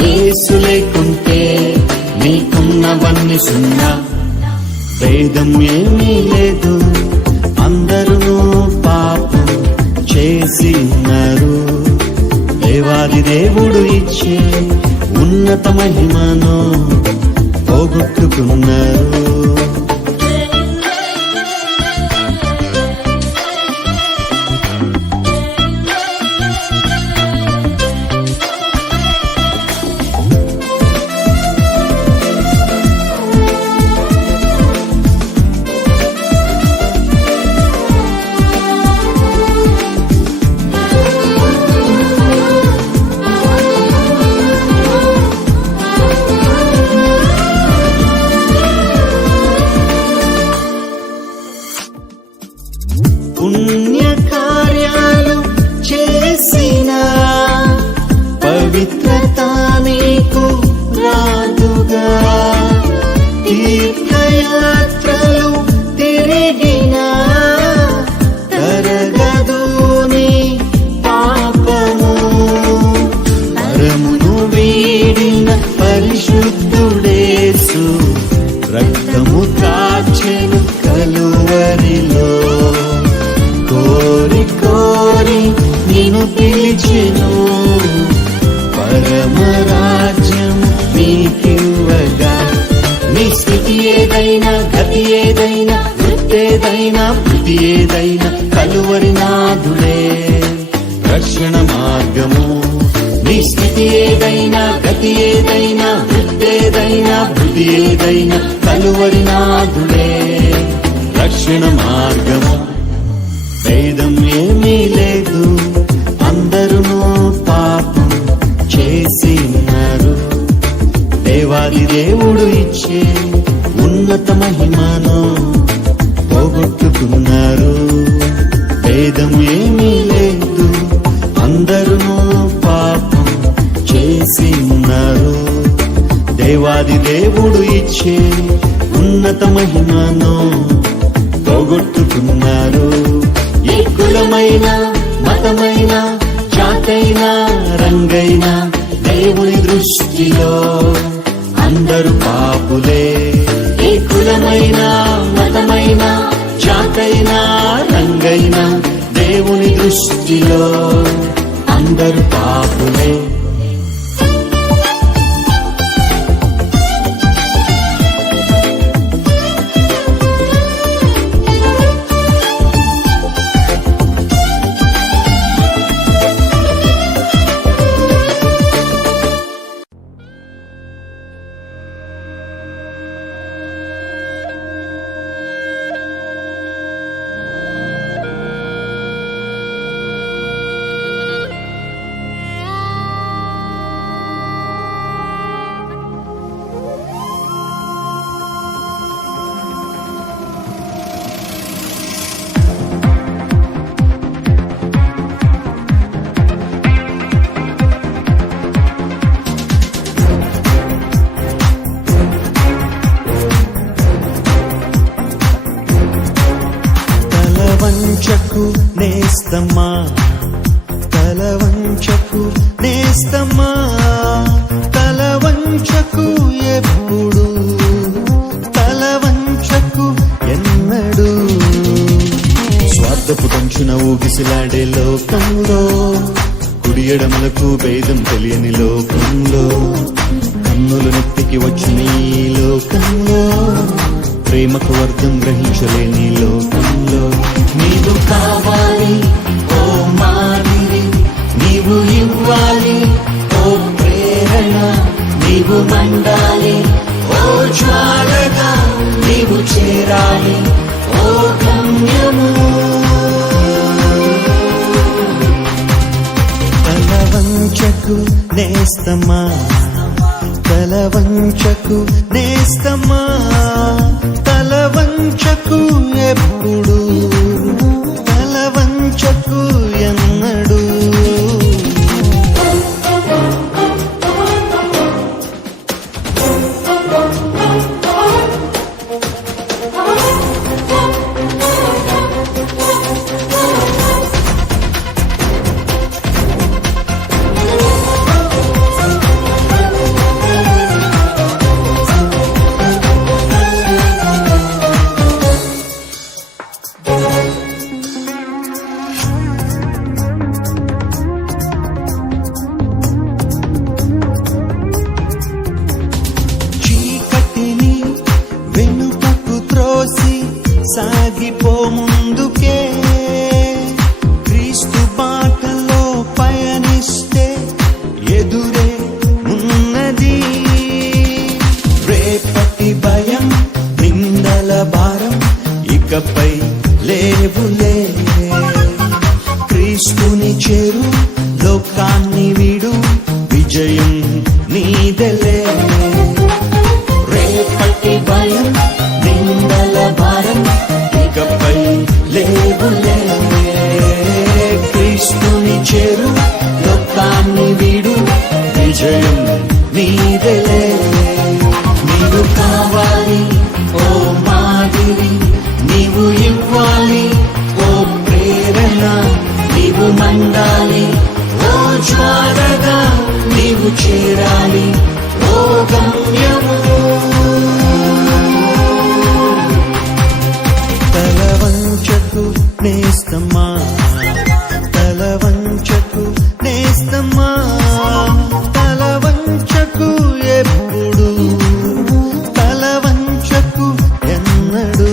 యేసు లేకుంటే నీకున్నవన్నీ సున్నా. భేదం ఏమీ లేదు, అందరూ పాపం చేసి ఉన్నారు. దేవాది దేవుడు ఇచ్చే ఉన్నత మహిమను పోగొట్టుకున్నారు. పుణ్య కార్యాలు చేసిన పవిత్రత నీకు రాదుగా. తీర్థయాత్రలు తిరిగిన తరగదు నీ పాపము. పరమును వీడిన పరిశుద్ధుడేసు రక్తము కాచెను కలువరిలో. కోరి కోరి నిన్ను పిలిచెను పరమరాజ్యం నీకివ్వగా. నీ స్థితి ఏదైనా గతి ఏదైనా వృత్తేదైనా బుద్ధి ఏదైనా కలువరి నాథుడే రక్షణ మార్గము. నీ స్థితి ఏదైనా గతి ఏదైనా వృత్తేదైనా బుద్ధి ఏదైనా కలువరి నాథుడే రక్షణ మార్గము. భేదం ఏమీ లేదు, అందరూ పాపం చేసి ఉన్నారు. దేవాది దేవుడు ఇచ్చే ఉన్నత మహిమను పోగొట్టుకున్నారు. భేదం ఏమీ లేదు, అందరూ పాపం చేసి ఉన్నారు. దేవాది దేవుడు ఇచ్చే ఉన్నత మహిమను పోగొట్టుకున్నారు. ఏ కులమైన మతమైన జాతైనా రంగైనా దేవుని దృష్టిలో అందరూ పాపులే. ఏ కులమైన మతమైన జాతైనా రంగైనా దేవుని దృష్టిలో అందరూ పాపులే. వంచకు నేస్తమా, తల వంచకు నేస్తమా, తల వంచకు ఎప్పుడు, తల వంచకు ఎన్నడు. స్వార్థపు కంచున ఊగిసిలాడే లోకంలో, కుడి ఎడమలకు భేదం తెలియని లోకంలో, కన్నులు నెత్తికి వచ్చిన ఈ లోకంలో, ప్రేమకు అర్థం గ్రహించలేని లోకంలో, నీవు కావాలి ఓ మాదిరి, నీవు ఇవ్వాలి ఓ ప్రేరణ, నీవు మండాలి ఓ జ్వాలగా, నీవు చేరాలి ఓ గమ్యము. తల వంచకు నేస్తమా, తల వంచకు నేస్తమా, తల వంచకు ఎప్పుడు, తల వంచకు ఎన్నడు. సాగిపో ముందుకే, క్రీస్తు బాటలో పయనిస్తే ఎదురే ఉన్నది. రేపటి భయం నిందల భారం ఇకపై లేవులే, క్రీస్తుని చేరు లోకాన్ని వీడు, విజయం నీదలే. రేపటి భయం నిందల భారం ఇకపై లేవులే, క్రీస్తుని చేరు లోకాన్ని వీడు, విజయం నీదలే. నీవు కావాలి ఓ మాదిరి, నీవు ఇవ్వాలి ఓ ప్రేరణ, నీవు మండాలి ఓ జ్వాలగా, నీవు చేరాలి ఓ గమ్యము. తల వంచకు నేస్తమా, తల వంచకు నేస్తమా, తల వంచకు ఎప్పుడు, తల వంచకు ఎన్నడు.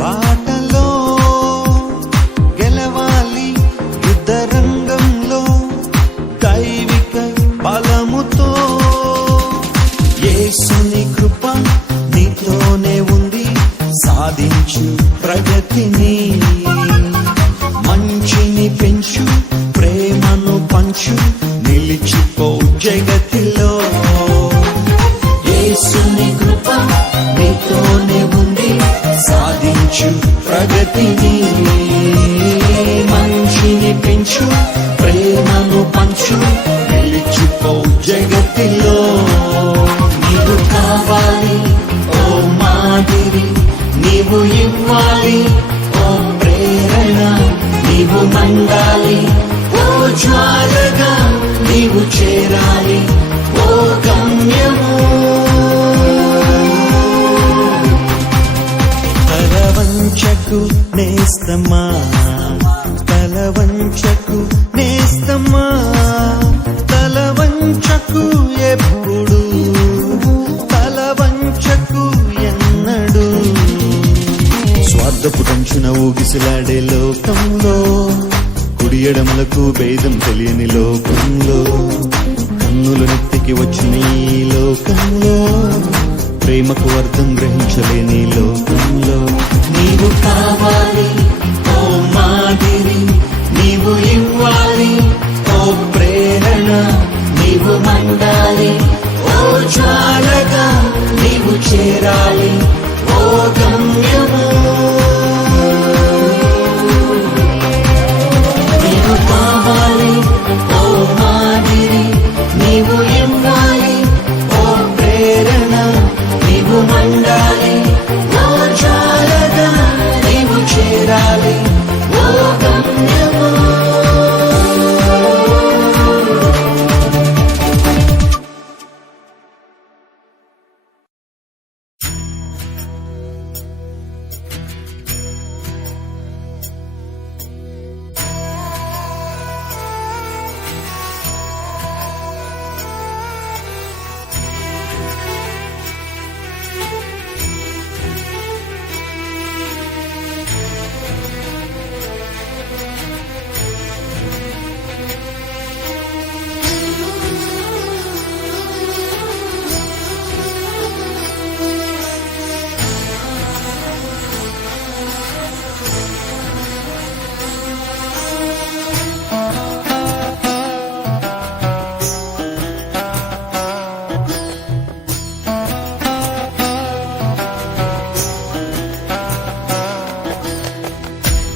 బాటలో గెలవాలి యుద్ధరంగంలో దైవిక బలముతో, యేసుని కృప నీతోనే ఉంది, సాధించు ప్రగతిని. మంచిని పెంచు, ప్రేమను పంచు, నిలిచిపో జగతిలో. యేసుని కృప నీతోనే ఉంది, సాధించు ప్రగతిని. మంచిని పెంచు, ప్రేమను పంచు, నిలిచిపో జగతిలో. నీవు కావాలి ఓ మాదిరి, నీవు ఇవ్వాలి ఓ ప్రేరణ, నీవు మండాలి ఓ జ్వాలగా, నీవు చేరాలి ఓ గమ్యము. తల వంచకు నేస్తమా, తల వంచకు నేస్తమా, తల వంచకు ఎప్పుడు, తల ఊగిసలాడే లోకంలో కుడి ఎడమలకు భేదం తెలియని లోకంలో కన్నుల నెత్తికి వచ్చిన ఈ లోకంలో ప్రేమకు అర్థం గ్రహించలేని లోకంలో నీవు కావాలి ఓ మాదిరి, నీవు ఇవ్వాలి ఓ ప్రేరణ, నీవు మండాలి ఓ జ్వాలగా, నీవు చేరాలి ఓ గమ్యము. నీవు కావాలి ఓ మాదిరి, నీవు ఇవ్వాలి ఓ ప్రేరణ, నీవు మండాలి ఓ జ్వాలగా, నీవు చేరాలి ఓ గమ్యము.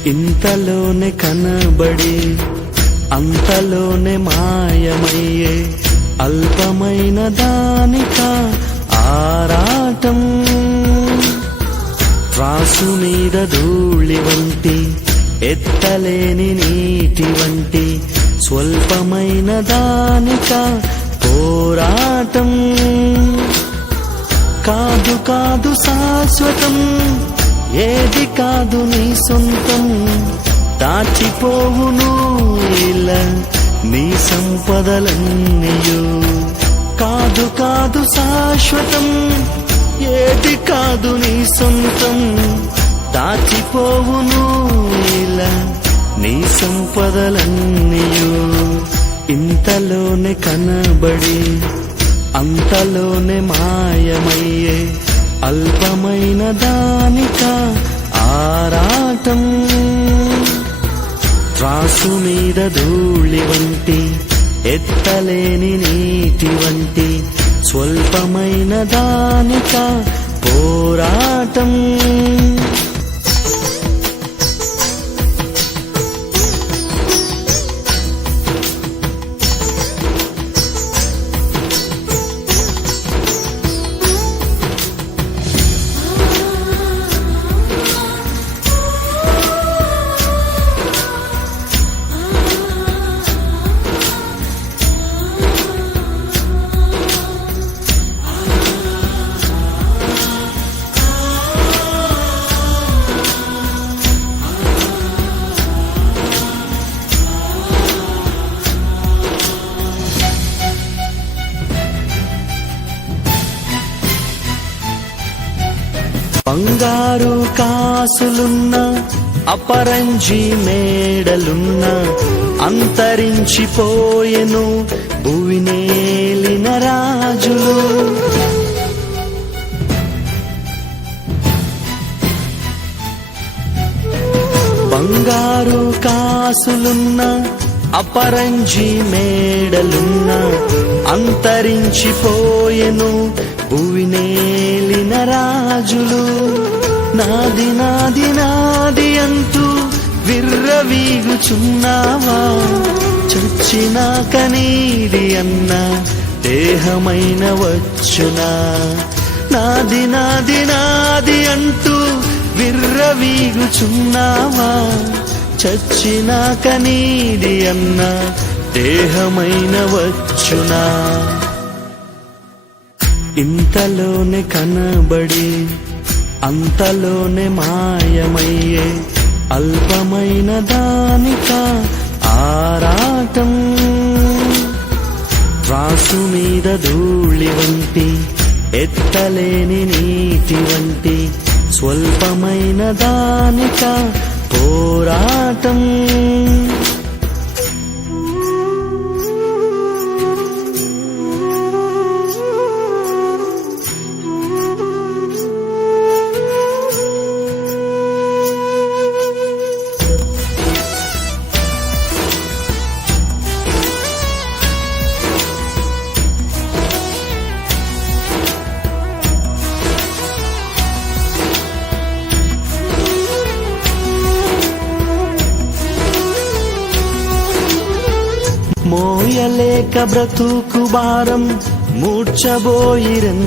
ఇంతలోనే కనబడి అంతలోనే మాయమయ్యే అల్పమైన దానిక ఆరాటం, త్రాసు మీద ధూళి వంటి ఎత్తలేని నీటి వంటి స్వల్పమైన దానిక పోరాటం. కాదు కాదు శాశ్వతం, ఏది కాదు నీ సొంతం, దాచిపోవును ఇలా నీ సంపదలన్నీయు. కాదు కాదు శాశ్వతం, ఏది కాదు నీ సొంతం, దాచిపోవును ఇలా నీ సంపదలన్నీయు. ఇంతలోనే కనబడి అంతలోనే మాయమయ్యే అల్పమైన దానిక ఆరాటం, త్రాసు మీద ధూళి వంటి ఎత్తలేని నీటి వంటి స్వల్పమైన దానిక పోరాటం. బంగారు కాసులున్న అపరంజి మేడలున్న అంతరించిపోయెను భువినేలిన రాజులు. బంగారు కాసులున్న అపరంజి మేడలున్న అంతరించిపోయెను భువినేలిన రాజులు. నాది నాది నాది అంటూ విర్రవీగుచున్నావా, చచ్చినాక నీది అన్న దేహమైన వచ్చునా. నాది నాది నాది అంటూ విర్రవీగుచున్నావా, చచ్చినాక నీది అన్న దేహమైన వచ్చునా. ఇంతలోనే కనబడి అంతలోనే మాయమయ్యే అల్పమైన దానిక ఆరాటం, త్రాసు మీద ధూళి వంటి ఎత్తలేని నీటి వంటి స్వల్పమైన దానిక పోరాటం. మోయలేక బ్రతుకు భారం మూర్ఛబోయిరెందరో,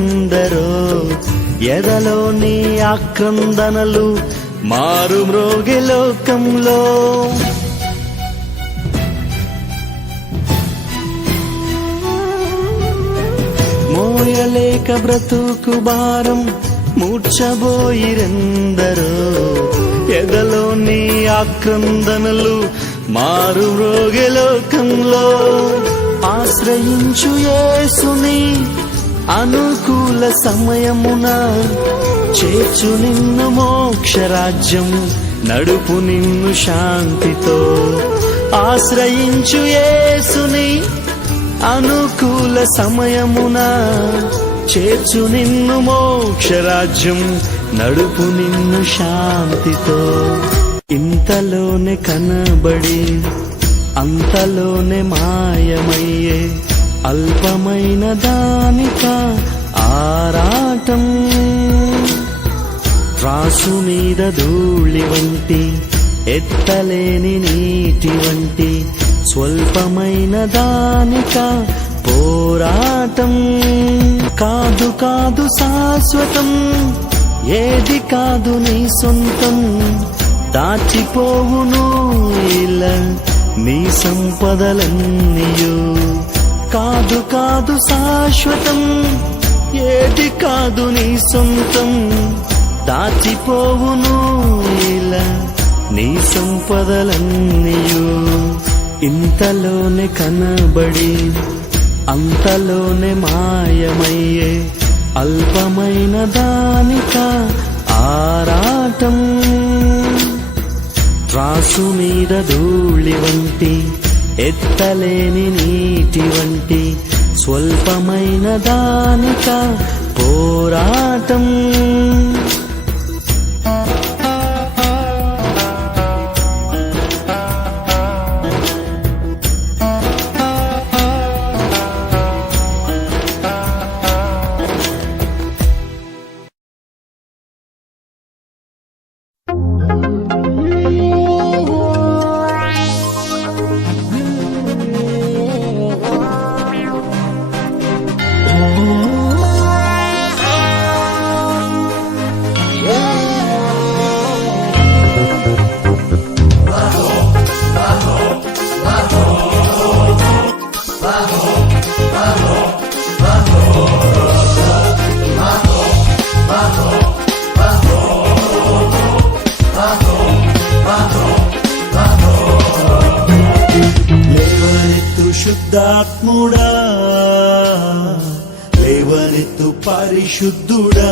ఎదలోని ఆక్రందనలు మారు మ్రోగే లోకంలో. మోయలేక బ్రతుకు భారం మూర్ఛబోయిరెందరో, ఎదలోని ఆక్రందనలు మారు మ్రోగే లోకంలో. ఆశ్రయించు యేసుని అనుకూల సమయమున, చేర్చు నిన్ను మోక్షరాజ్యం, నడుపు నిన్ను శాంతితో. ఆశ్రయించు యేసుని అనుకూల సమయమున, చేర్చు నిన్ను మోక్షరాజ్యం, నడుపు నిన్ను శాంతితో. ఇంతలోనే కనబడి అంతలోనే మాయమయ్యే అల్పమైన దానిక ఆరాటం. రాసు మీద ధూళి వంటి ఎత్తలేని నీటి వంటి స్వల్పమైన దానిక పోరాటం. కాదు కాదు శాశ్వతం, ఏది కాదు నీ సొంతం, దాచిపోవును ఇలా నీ సంపదలన్నీయు. కాదు కాదు శాశ్వతం, ఏది కాదు నీ సొంతం, దాచిపోవును ఇలా నీ సంపదలన్నీయు. ఇంతలోనే కనబడి అంతలోనే మాయమయ్యే అల్పమైన దానిక ఆరాటం. రాసు మీద ధూళి వంటి ఎత్తలేని నీటి వంటి స్వల్పమైన దానిక పోరాటం. శుద్ధాత్ముడా, లేవనెత్తు పరిశుద్ధుడా,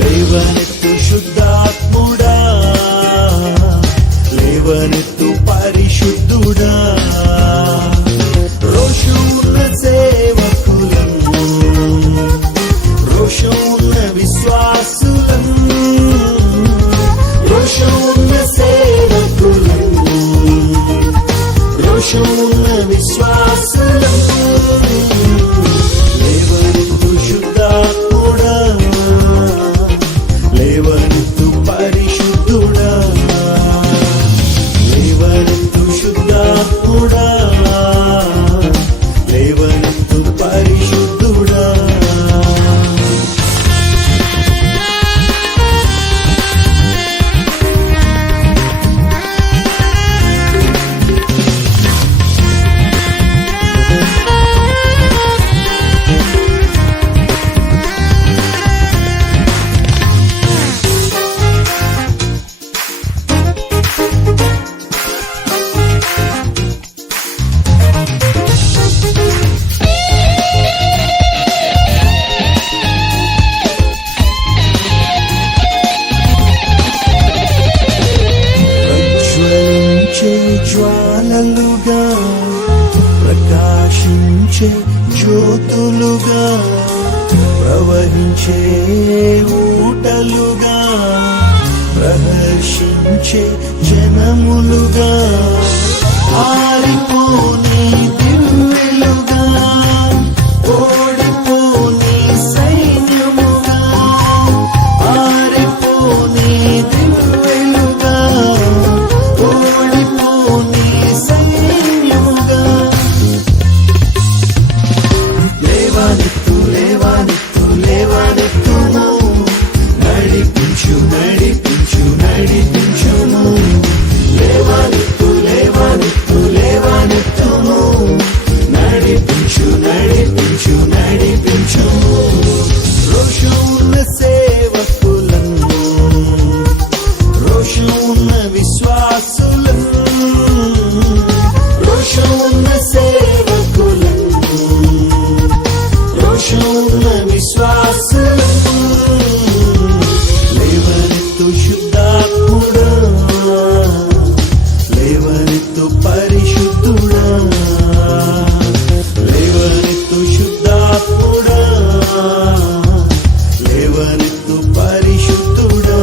లేవనెత్తు శుద్ధాత్ముడా, లేవనెత్తు పరిశుద్ధుడా. రోషమున్న సేవకులం, రోషమున్న విశ్వాసులం, రోషమున్న సేవకులం, రోషమున్న విశ్వాసులం. లేవనెత్తు శుద్ధాత్ముడా, లేవనెత్తు పరిశుద్ధుడా, లేవనెత్తు శుద్ధాత్ముడా. ప్రవహించే ఊటలుగా ప్రహర్షించే జనములుగా ఆరిపోని దివ్వెలుగా ఓడిపోని సైన్యముగా ఆరిపోని దివ్వెలుగా ఓడిపోని సైన్యముగా లేవానెత్తు లేవానెత్తు లేవానెత్తుము నడిపించు నడిపించు నడిపించుము లేవానెత్తు లేవానెత్తు లేవానెత్తుము నడిపించు నడిపించు నడిపించుము రోషమున్న సేవకులను రోషమున్న విశ్వాసులను రోషమున్న సేవకులను రోషమున్న విశ్వాసులను లేవనెత్తు శుద్ధాత్ముడా లేవనెత్తు పరిశుద్ధుడా లేవనెత్తు శుద్ధాత్ముడా లేవనెత్తు పరిశుద్ధుడా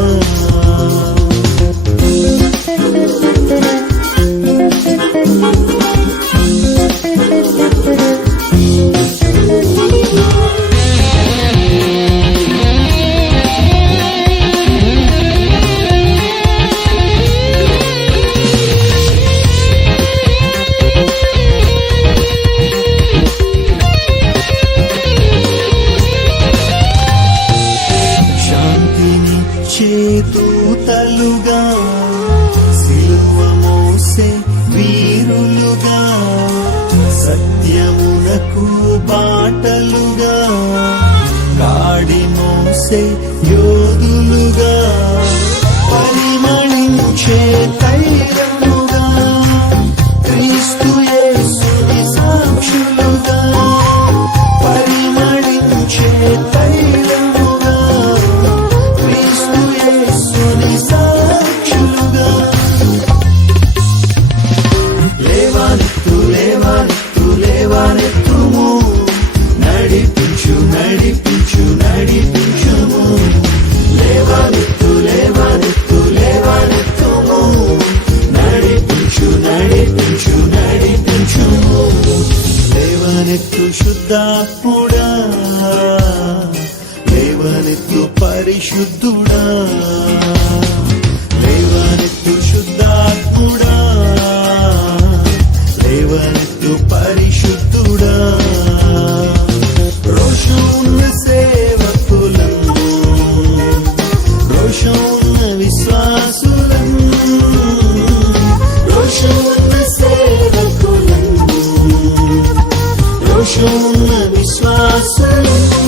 శాంతిని చేతూతలుగా సిలువ మోసే వీరులుగా సత్యమునకు బాటలుగా కాడి మోసే యోధులుగా పరిమళించే తైలముగా క్రీస్తు యేసుని సాక్షులుగా పరిమళించే తైలముగా క్రీస్తు యేసుని సాక్షులుగా లేవానెత్తు లేవానెత్తు లేవానెత్తుము నడిపించు నడిపించు నడిపించుము లేవానెత్తు లేవానెత్తు లేవానెత్తుము నడిపించు నడిపించు నడిపించుము లేవనెత్తు శుద్ధాత్ముడా లేవనెత్తు పరిశుద్ధుడా లేవనెత్తు శుద్ధాత్ముడా లేవనెత్తు పరిశుద్ధుడా రోషమున్న సేవకులను రోషమున్న విశ్వాసులను రోషమున్న సేవకులను రోషమున్న విశ్వాసులను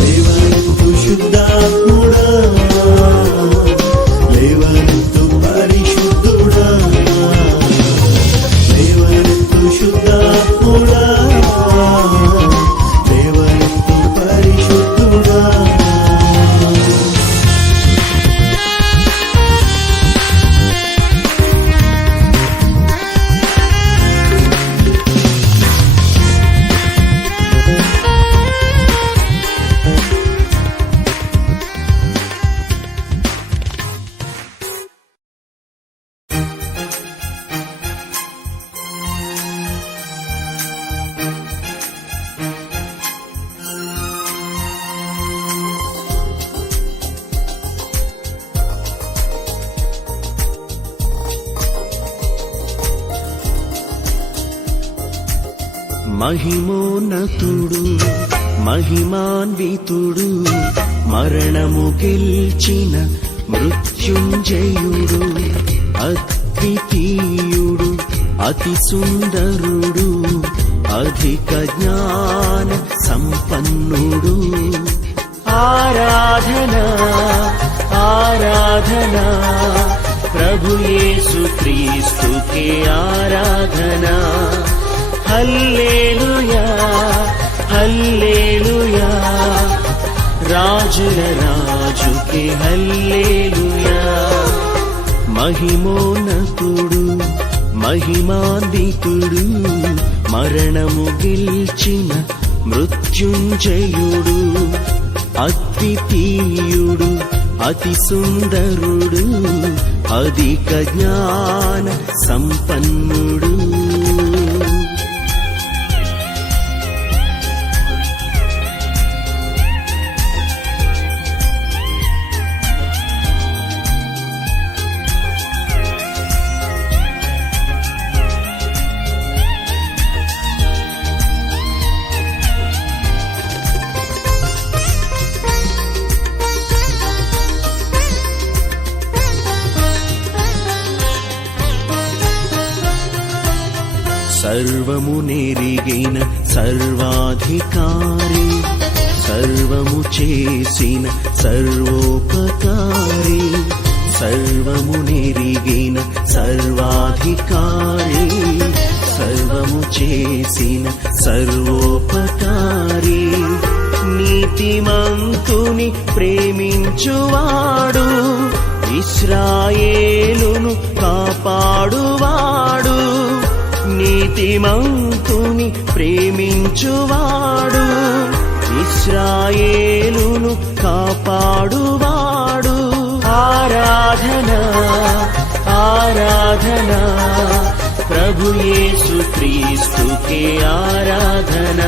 లేవనెత్తు శుద్ధాత్ముడా లేవనెత్తు పరిశుద్ధుడా లేవనెత్తు శుద్ధాత్ముడా లేవనెత్తు పరిశుద్ధుడా మహిమోన్నతుడు మహిమాన్వితుడు మరణము గెల్చిన మృత్యుంజయుడు అద్వితీయుడు అతి సుందరుడు అధిక జ్ఞాన సంపన్నుడు ఆరాధన ఆరాధన ప్రభు యేసు క్రీస్తుకే ఆరాధన హల్లెలూయా హల్లెలూయా రాజుల రాజుకే హల్లెలూయా మహిమోన్నతుడు మహిమాన్వితుడు మరణము గెల్చిన మృత్యుంజయుడు అద్వితీయుడు అతి సుందరుడు అధిక జ్ఞాన సంపన్నుడు. సర్వము నెరిగిన సర్వాధికారి, సర్వము చేసిన సర్వోపకారి. సర్వము నెరిగిన సర్వాధికారి, సర్వము చేసిన సర్వోపకారి. నీతిమంతుని ప్రేమించువాడు, ఇశ్రాయేలును కాపాడువాడు. నీతిమంతుని ప్రేమించువాడు, ఇశ్రాయేలును కాపాడువాడు. ఆరాధన ఆరాధన ప్రభు యేసు క్రీస్తుకే ఆరాధన.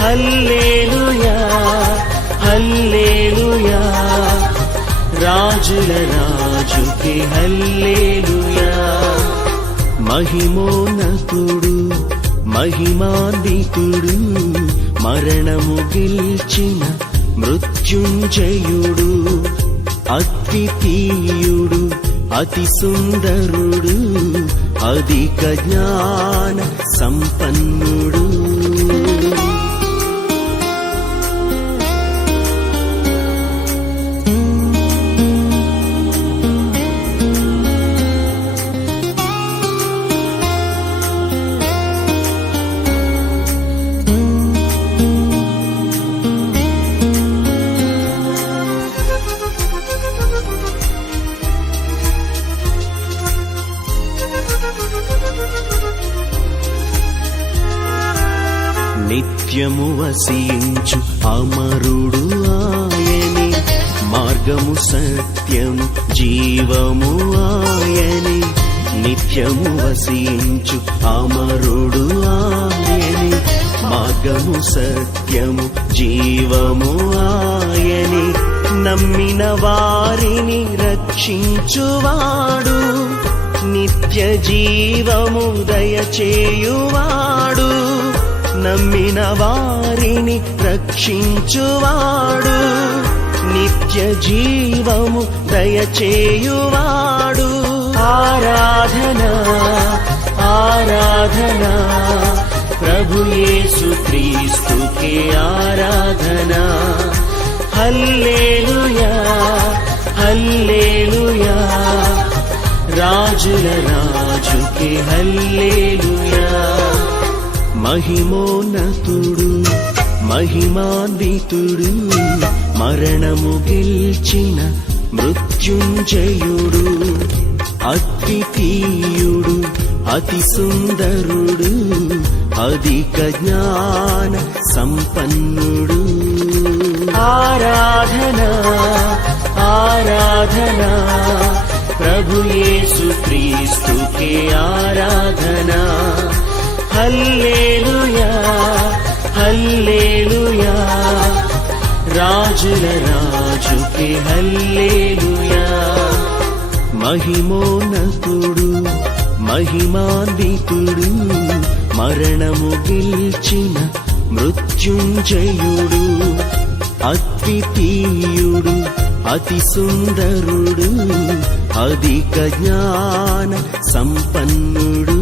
హల్లెలూయా హల్లెలూయా రాజుల రాజుకే హల్లెలూయా. మహిమోన్నతుడు మహిమాన్వితుడు మరణము గెలిచిన మృత్యుంజయుడు. అద్వితీయుడు అతి సుందరుడు అధిక జ్ఞాన సంపన్నుడు. నిత్యము వసించు అమరుడు ఆయనే, మార్గము సత్యము జీవము ఆయనే. నిత్యము వసించు అమరుడు ఆయనే, మార్గము సత్యము జీవము ఆయనే. నమ్మిన వారిని రక్షించువాడు, నిత్య జీవము దయచేయువాడు. నమ్మిన వారిని రక్షించువాడు, నిత్య జీవము దయచేయువాడు. ఆరాధన ఆరాధన ప్రభు యేసు క్రీస్తుకే ఆరాధన. హల్లెలూయా హల్లెలూయా రాజుల రాజుకే హల్లెలూయా. మహిమోన్నతుడు మహిమాన్వితుడు మరణము గెలిచిన మృత్యుంజయుడు. అద్వితీయుడు అతి సుందరుడు అధిక జ్ఞాన సంపన్నుడు. ఆరాధన ఆరాధన ప్రభు యేసు క్రీస్తుకే ఆరాధన. హల్లెలూయా హల్లెలూయా రాజుల రాజుకే హల్లెలూయా. మహిమోన్నతుడు మహిమాన్వితుడు మరణము గెలిచిన మృత్యుంజయుడు. అద్వితీయుడు అతి సుందరుడు అధిక జ్ఞాన సంపన్నుడు.